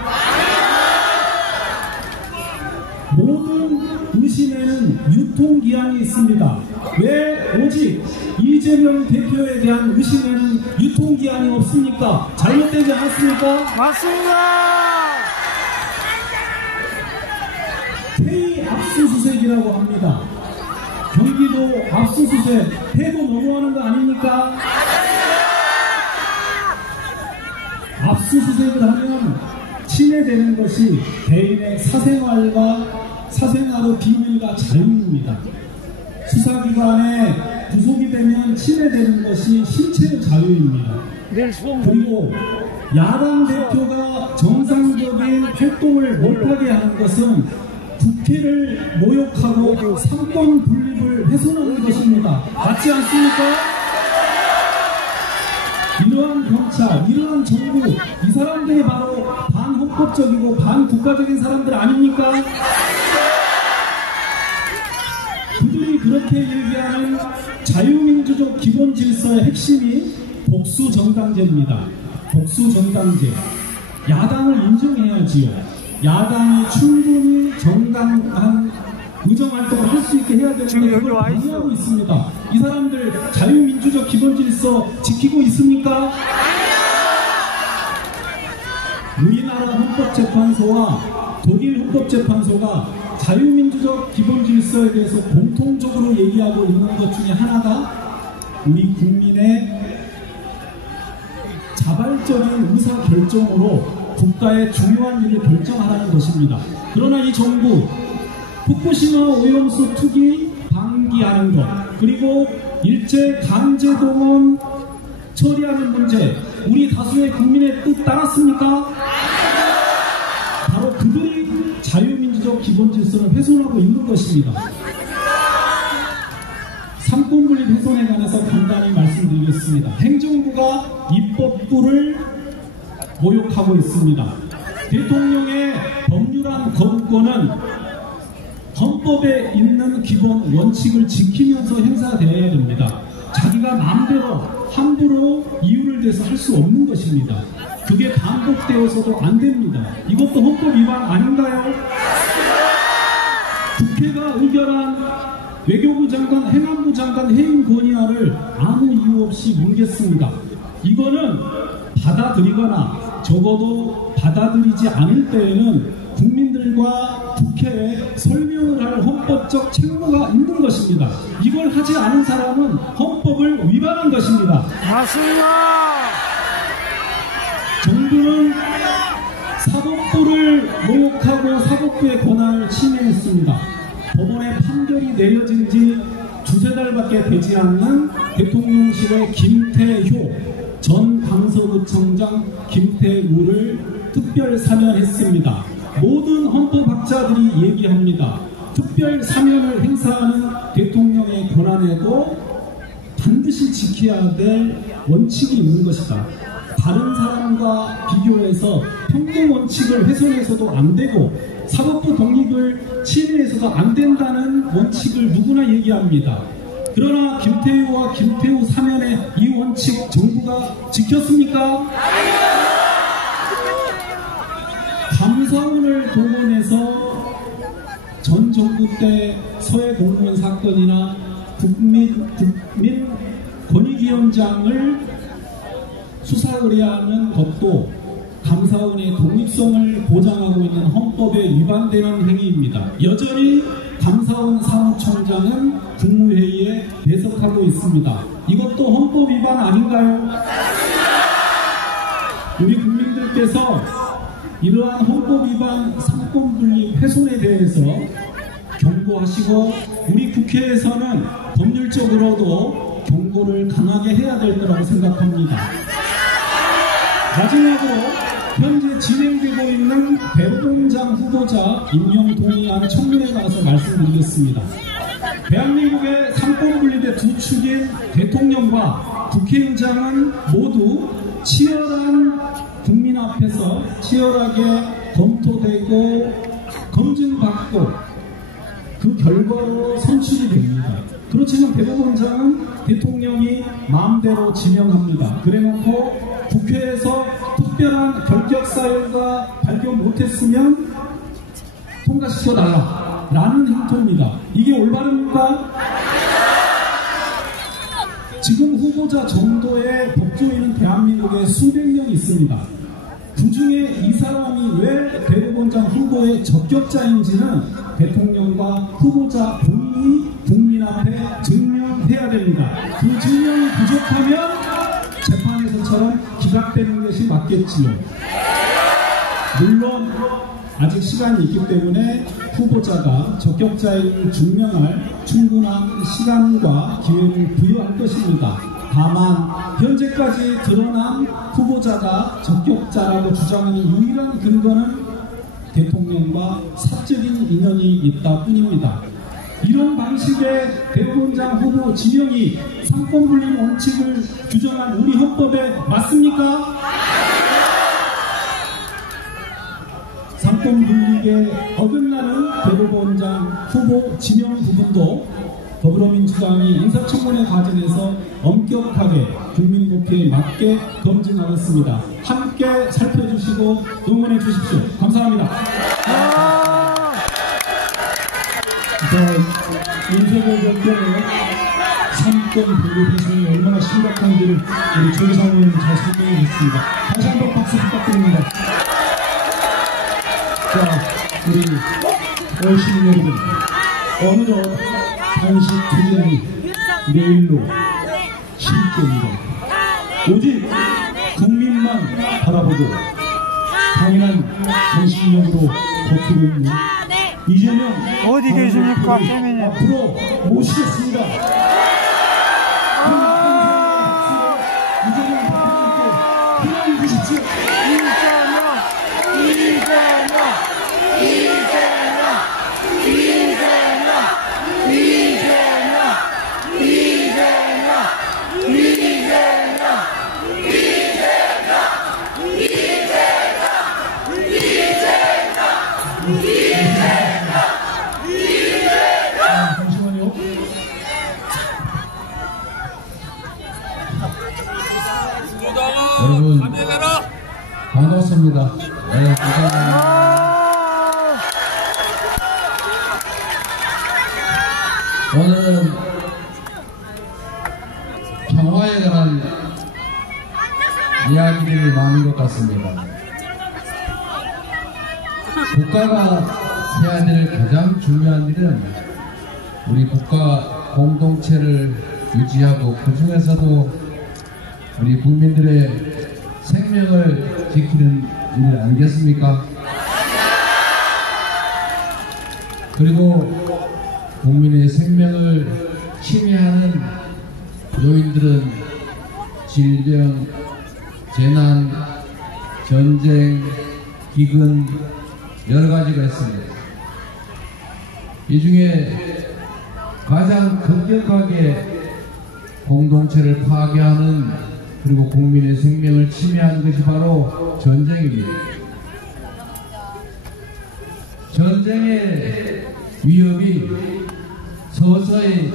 모든 의심에는 유통기한이 있습니다. 왜 오직 이재명 대표에 대한 의심에는 유통기한이 없습니까? 잘못되지 않았습니까? 맞습니다. K 압수수색이라고 합니다. 경기도 압수수색 해도 너무하는 거 아닙니까? 압수수색을 하면 침해되는 것이 개인의 사생활의 비밀과 자유입니다. 수사기관에 구속이 되면 침해되는 것이 신체의 자유입니다. 그리고 야당 대표가 정상적인 활동을 못하게 하는 것은 국회를 모욕하고 상권 분립을 훼손하는 것입니다. 맞지 않습니까? 이러한 경찰, 이러한 정부, 이 사람들이 바로 반헌법적이고 반국가적인 사람들 아닙니까? 그들이 그렇게 얘기하는 자유민주적 기본질서의 핵심이 복수정당제입니다. 복수정당제. 야당을 인정해야지요. 야당이 충분히 정당한 의정활동을 할 수 있게 해야 되는데 그걸 방해하고 있습니다. 이 사람들 자유민주적 기본질서 지키고 있습니까? 우리나라 헌법재판소와 독일 헌법재판소가 자유민주적 기본질서에 대해서 공통적으로 얘기하고 있는 것 중에 하나가 우리 국민의 자발적인 의사결정으로 국가의 중요한 일을 결정하라는 것입니다. 그러나 이 정부 후쿠시마 오염수 투기 방기하는 것, 그리고 일제 강제동원 처리하는 문제, 우리 다수의 국민의 뜻 따랐습니까? 바로 그들이 자유민주적 기본질서를 훼손하고 있는 것입니다. 삼권분립 훼손에 관해서 간단히 말씀드리겠습니다. 행정부가 입법부를 모욕하고 있습니다. 대통령의 법률안 거부권은 헌법에 있는 기본 원칙을 지키면서 행사되어야 됩니다. 자기가 마음대로 함부로 이유를 대서 할 수 없는 것입니다. 그게 반복되어서도 안 됩니다. 이것도 헌법 위반 아닌가요? 국회가 의결한 외교부 장관, 행안부 장관 해임 건의안을 아무 이유 없이 뭉갰습니다. 이거는 받아들이거나 적어도 받아들이지 않을 때에는 국민들과 국회에 설명을 할 헌법적 책무가 있는 것입니다. 이걸 하지 않은 사람은 헌법을 위반한 것입니다. 맞습니다. 정부는 사법부를 모욕하고 사법부의 권한을 침해했습니다. 법원의 판결이 내려진 지 두세 달밖에 되지 않는 대통령실의 김태효 전 강서구청장 김태우를 특별 사면했습니다. 모든 헌법학자들이 얘기합니다. 특별 사면을 행사하는 대통령의 권한에도 반드시 지켜야 될 원칙이 있는 것이다. 다른 사람과 비교해서 평등 원칙을 훼손해서도 안 되고 사법부 독립을 침해해서도 안 된다는 원칙을 누구나 얘기합니다. 그러나 김태우와 김태우 사면의 이 원칙 정부가 지켰습니까? 감사원을 동원해서 전 정부 때 서해 공무원 사건이나 국민 권익위원장을 수사 의뢰하는 것도 감사원의 독립성을 보장하고 있는 헌법에 위반되는 행위입니다. 여전히 감사원 사무총장은 국무회의에 배석하고 있습니다. 이것도 헌법 위반 아닌가요? 우리 국민들께서 이러한 헌법 위반 삼권분립 훼손에 대해서 경고하시고 우리 국회에서는 법률적으로도 경고를 강하게 해야 될 거라고 생각합니다. 마지막으로 현재 진행되고 있는 대법원장 후보자 임명 동의안 청문회에 관해서 말씀드리겠습니다. 대한민국의 삼권분립의 두 축인 대통령과 국회의장은 모두 치열한 국민 앞에서 치열하게 검토되고 검증받고 그 결과로 선출이 됩니다. 그렇지만 대법원장은 대통령이 마음대로 지명합니다. 그래놓고 국회에서 특별한 결격사유가 발견 못했으면 통과시켜달라 라는 행토입니다. 이게 올바릅니까? 지금 후보자 정도의 법조인은 대한민국에 수백 명 있습니다. 그 중에 이 사람이 왜 대법원장 후보의 적격자인지는 대통령과 후보자 본인이 국민 앞에 증명해야 됩니다. 그 증명이 부족하면 재판에서처럼 기각되는 것이 맞겠지요. 물론 아직 시간이 있기 때문에 후보자가 적격자임을 증명할 충분한 시간과 기회를 부여할 것입니다. 다만 현재까지 드러난 후보자가 적격자라고 주장하는 유일한 근거는 대통령과 사적인 인연이 있다 뿐입니다. 이런 방식의 대법원장 후보 지명이 상권분립 원칙을 규정한 우리 헌법에 맞습니까? 상권분립에 어긋나는 대법원장 후보 지명 부분도 더불어민주당이 인사청문회 과정에서 엄격하게 국민복귀에 맞게 검증하겠습니다. 함께 살펴주시고 응원해 주십시오. 감사합니다. 윤석열 정권의 상권분립 훼손이 얼마나 심각한지를 우리 조계상 의원님 잘 설명해 주셨습니다. 다시 한번 박수 부탁드립니다. 자, 우리 오신 여러분, 어느덧 단식 투쟁이 내일로 실격입니다. 오직 국민만 바라보고 당연한 정신력으로 버티고 있는 이재명 어디 계십니까, 태민이? 앞으로 모시겠습니다. 이재명 대표님께 힘을 주십시오. 잠시만요. 여러분 반갑습니다. 네, 감사합니다. 오늘은 평화에 관한 이야기들이 많은 것 같습니다. 국가가 해야 될 가장 중요한 일은 우리 국가 공동체를 유지하고 그 중에서도 우리 국민들의 생명을 지키는 일 아니겠습니까? 그리고 국민의 생명을 침해하는 요인들은 질병, 재난, 전쟁, 기근 여러 가지가 있습니다. 이 중에 가장 급격하게 공동체를 파괴하는 그리고 국민의 생명을 침해하는 것이 바로 전쟁입니다. 전쟁의 위협이 서서히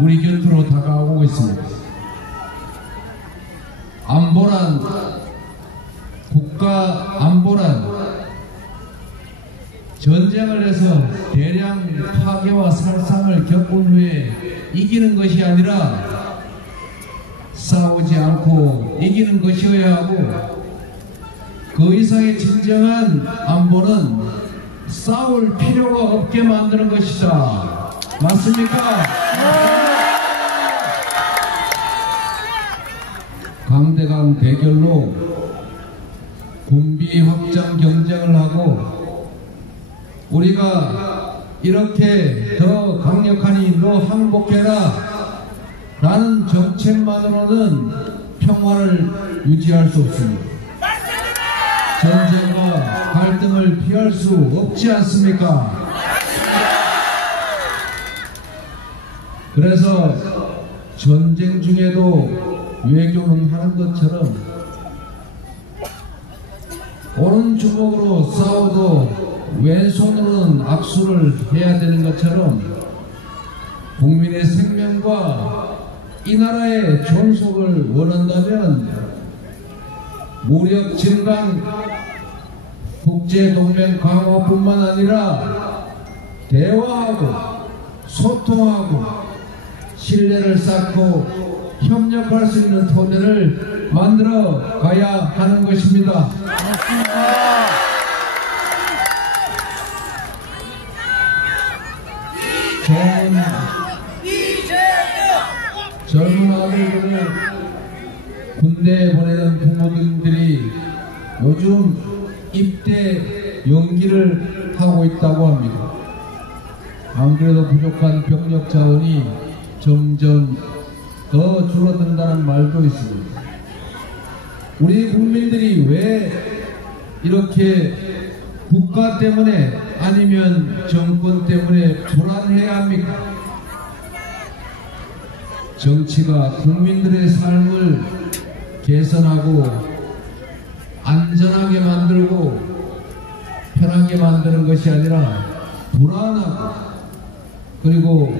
우리 곁으로 다가오고 있습니다. 안보란, 국가 안보란 전쟁을 해서 대량 파괴와 살상을 겪은 후에 이기는 것이 아니라 싸우지 않고 이기는 것이어야 하고, 그 이상의 진정한 안보는 싸울 필요가 없게 만드는 것이다. 맞습니까? 강대강 대결로 군비 확장 경쟁을 하고 우리가 이렇게 더 강력하니 너 항복해라 라는 정책만으로는 평화를 유지할 수 없습니다. 전쟁과 갈등을 피할 수 없지 않습니까? 그래서 전쟁 중에도 외교는 하는 것처럼 오른 주먹으로 싸워도 왼손으로는 악수를 해야 되는 것처럼 국민의 생명과 이 나라의 존속을 원한다면 무력 증강, 국제동맹 강화뿐만 아니라 대화하고 소통하고 신뢰를 쌓고 협력할 수 있는 토대를 만들어 가야 하는 것입니다. 젊은 아들들을 군대에 보내는 부모님들이 요즘 입대 연기를 하고 있다고 합니다. 안 그래도 부족한 병력 자원이 점점 더 줄어든다는 말도 있습니다. 우리 국민들이 왜 이렇게 국가 때문에 아니면 정권 때문에 불안해야 합니까? 정치가 국민들의 삶을 개선하고 안전하게 만들고 편하게 만드는 것이 아니라 불안하고 그리고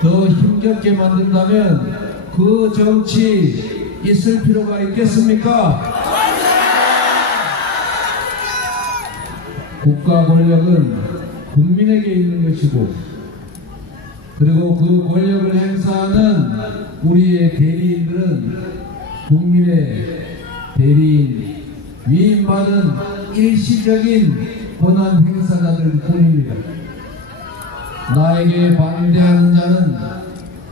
더 힘겹게 만든다면 그 정치 있을 필요가 있겠습니까? 국가 권력은 국민에게 있는 것이고 그리고 그 권력을 행사하는 우리의 대리인들은 국민의 대리인 위임받은 일시적인 권한 행사자들 뿐입니다. 나에게 반대하는 자는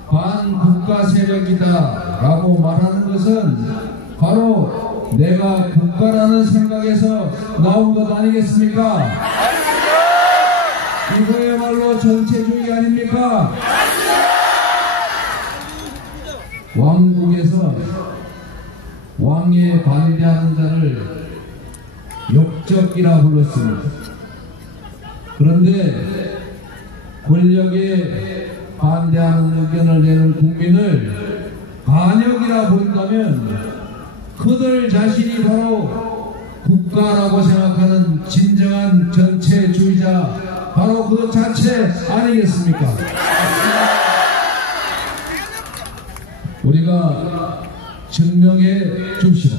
반국가 세력이다 라고 말하는 것은 바로 내가 국가라는 생각에서 나온 것 아니겠습니까? 이거야말로 전체주의 아닙니까? 왕국에서 왕에 반대하는 자를 역적이라 불렀습니다. 그런데 권력에 반대하는 의견을 내는 국민을 반역이라 본다면 그들 자신이 바로 국가라고 생각하는 진정한 전체주의자 바로 그 자체 아니겠습니까? 우리가 증명해 줍시다.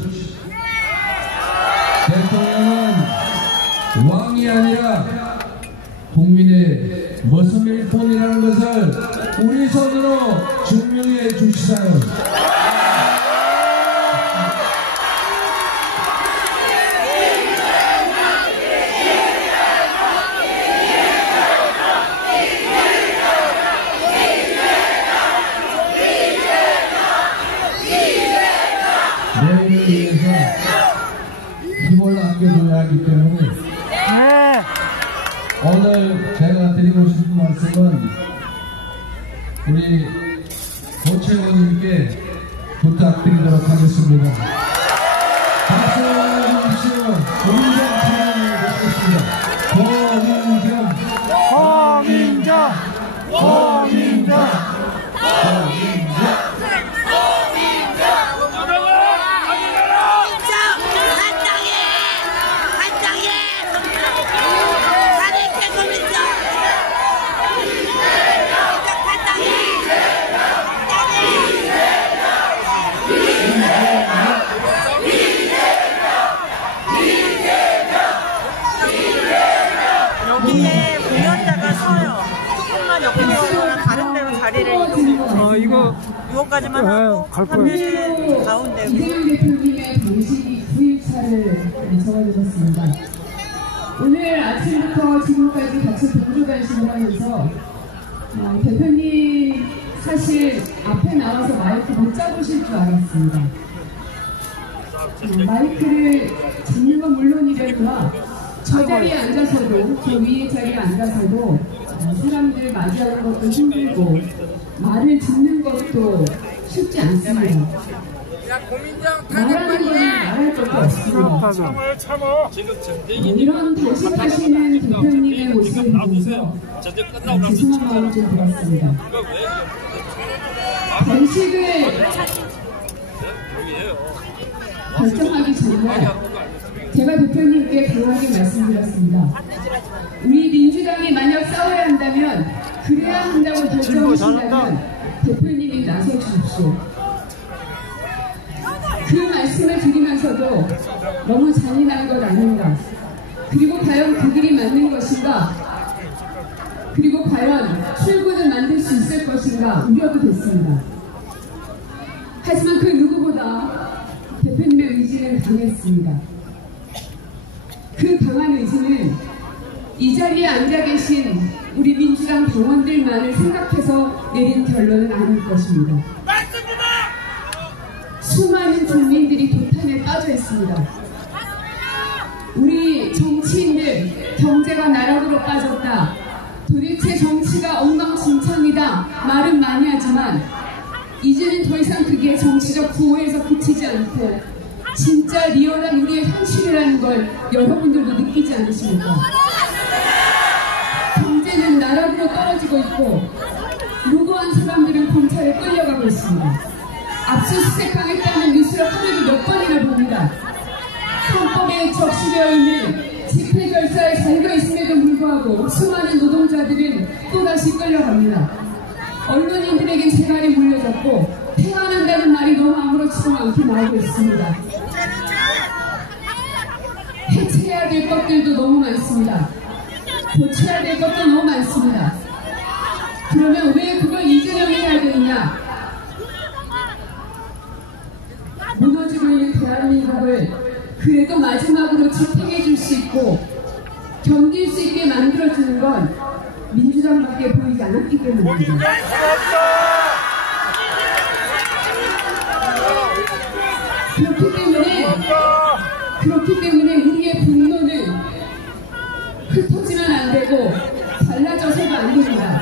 대통령은 왕이 아니라 국민의 머슴일뿐이라는 것을 우리 손으로 증명해 주시다요. 내일을 위해서 힘을 아껴줘야 하기 때문에 오늘 제가 드리고 싶은 말씀은 우리 고채원님께 부탁드리도록 하겠습니다. 박수 주십시오. 고민정 차장을 모시겠습니다. 고민정 여기에 공연자가 서요. 조금만 옆으로 가면 다른 데로 자리를 이거까지만 하고 화면에 가운데 이재명 대표님의 방식이 9일차를 적어주셨습니다. 오늘 아침부터 지금까지 같이 동조 단신을 하면서 대표님 사실 앞에 나와서 마이크 못 잡으실 줄 알았습니다. 마이크를 잡는 건 물론이겠지만 저 자리에 앉아서도 저 위에 자리에 앉아서도 사람들 맞이하는 것도 힘들고 말을 듣는 것도 쉽지 않습니다. 말하는 거는 말할 것도 없습니다. 이런 단식하시는 대표님의 모습을 보면서 죄송한 마음이 좀 들었습니다. 단식을 결정하기 전에 제가 대표님께 강하게 말씀드렸습니다. 우리 한다고 결정하신다면 대표님이 나서주십시오. 그 말씀을 드리면서도 너무 잔인한 것 아닌가, 그리고 과연 그 길이 맞는 것인가, 그리고 과연 출구를 만들 수 있을 것인가 우려도 됐습니다. 하지만 그 누구보다 대표님의 의지는 강했습니다. 그 강한 의지는 이 자리에 앉아 계신 우리 민주당 당원들만을 생각해서 내린 결론은 아닐 것입니다. 수많은 국민들이 도탄에 빠져 있습니다. 우리 정치인들 경제가 나락으로 빠졌다, 도대체 정치가 엉망진창이다 말은 많이 하지만 이제는 더 이상 그게 정치적 구호에서 그치지 않고 진짜 리얼한 우리의 현실이라는 걸 여러분들도 느끼지 않으십니까? 경제는 나락으로 떨어지고 있고 무고한 사람들은 검찰에 끌려가고 있습니다. 압수수색하겠다는 뉴스를 하루에도 몇 번이나 봅니다. 헌법에 적시되어 있는 집회 결사에 자유가 있음에도 불구하고 수많은 노동자들은 또다시 끌려갑니다. 언론인들에겐 재갈이 물려졌고 태어난다는 말이 너무 아무렇지도 않게 나오고 있습니다. 해체해야 될 것들도 너무 많습니다. 고쳐야 될 것도 너무 많습니다. 그러면 왜 그걸 이재명이 해야 되느냐? 무너지고 있는 대한민국을 그래도 마지막으로 지탱해 줄 수 있고 견딜 수 있게 만들어주는 건 민주당밖에 보이지 않았기 때문입니다. 그렇기 때문에 우리의 분노는 흩어지면 안 되고 갈라져서가 안 됩니다.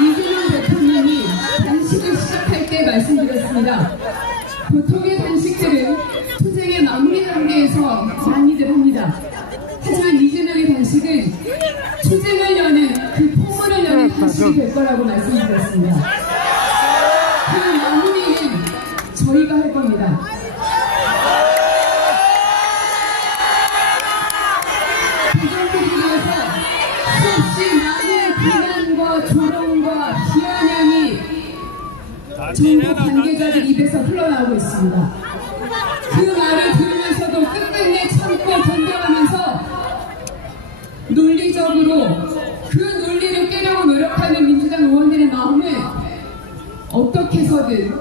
이준영 대표님이 단식을 시작할 때 말씀드렸습니다. 보통의 단식들은 투쟁의 마무리 단계에서 많이들 합니다. 하지만 이재명의 단식은 투쟁을 여는, 그 폭문을 여는 단식이 될 거라고 말씀드렸습니다. 그 마무리는 저희가 할 겁니다. 부정부지에서 수없이 많은 비난과 조롱과 비아냥이 정부 관계자들 입에서 흘러나오고 있습니다. 그 말을 들으면서도 끝끝내 참고 견뎌가면서 논리적으로 그 논리를 깨려고 노력하는 민주당 의원들의 마음은 어떻게 해서든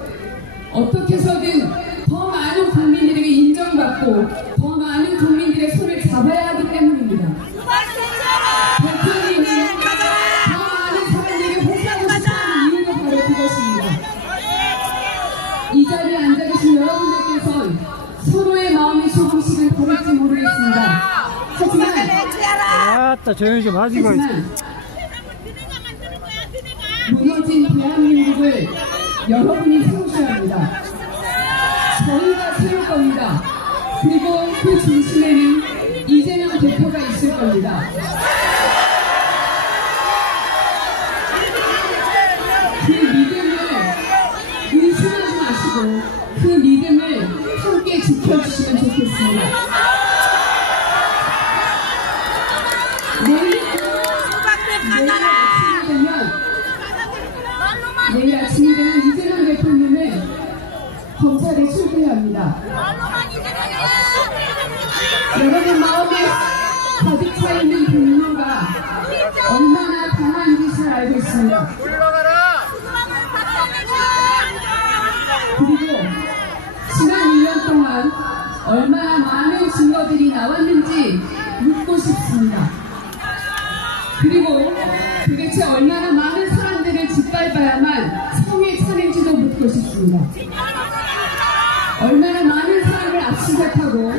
더 많은 국민들에게 인정받고 더 많은 국민들의 손을 잡아야 하기 때문입니다. 대표님이 더 많은 사람들에게 호소하고 싶어하는 이유가 바로 그것입니다. 이 자리에 앉아 계신 여러분들께서는 서로의 마음이 조금씩은 다를지 모르겠습니다. 하지만 무너진 대한민국을 여러분이 세우셔야 합니다. 저희가 세울 겁니다. 그리고 그 중심에는 이재명 대표가 있을 겁니다. 그 믿음을 의심하지 마시고 그 믿음을 함께 지켜주시면 좋겠습니다. 내일 아침이 되면 이재명 대표님은 검찰에 출두해야 합니다. 여러분 마음에 가득 차 있는 분노가 얼마나 강한지 잘 알고 있습니다. 그리고 지난 1년 동안 얼마나 많은 증거들이 나왔는지 묻고 싶습니다. 그리고 도대체 얼마나 많은 사람들을 짓밟아야만 성에 차는지도 묻고 싶습니다. 얼마나 많은 사람을 압수수색하고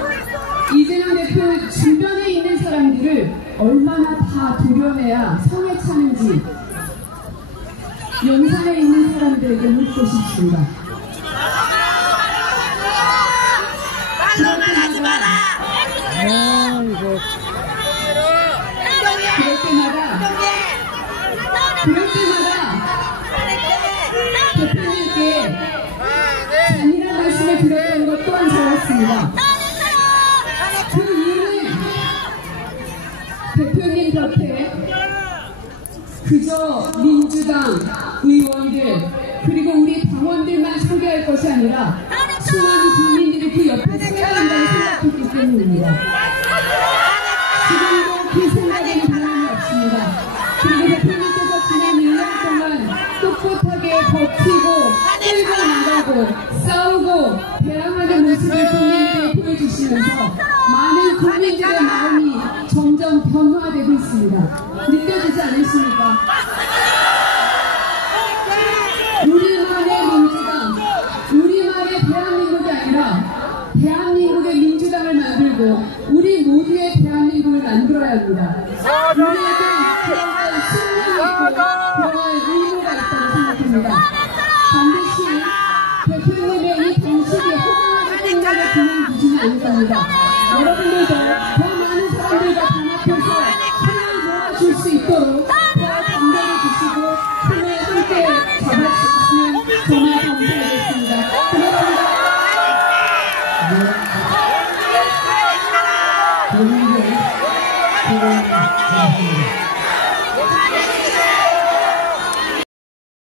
이재명 대표 주변에 있는 사람들을 얼마나 다 도려내야 성에 차는지 용산에 있는 사람들에게 묻고 싶습니다. 말로만 하지 마라! 그럴 때마다 대표님께 잔인한 말씀을 드렸던 것 또한 저였습니다. 그 이유는 대표님 곁에 그저 민주당 의원들 그리고 우리 당원들만 소개할 것이 아니라 수많은 국민들이 그 옆에 서야 한다고 생각했기 때문입니다. 지금도 그 생각에는 변함이 없습니다. 그리고 대표님께서 지난 1년 동안 꿋꿋하게 버티고 끌고 나가고 싸우고 대항하는 모습을 국민들에게 보여주시면서 많은 국민들의 마음이 점점 변화되고 있습니다. 느껴지지 않으십니까? 우리만의 민주당, 우리만의 대한민국이 아니라 대한민국의 민주당을 만들고 우리 모두의 대한민국을 만들어야 합니다. 우리에게 그러한 신념이 있고 그러한 의무가 있다고 생각합니다. 반드시 대표님의 이 방식이 허강하게 생각에 그냥 두지는 않을 겁니다. 여러분들도 더 많은 사람들과 단합해서 힘을 모아줄 수 있도록 더 감동해 주시고 힘을 함께 잡아주시면 정말 감사하겠습니다. 고맙습니다. 네.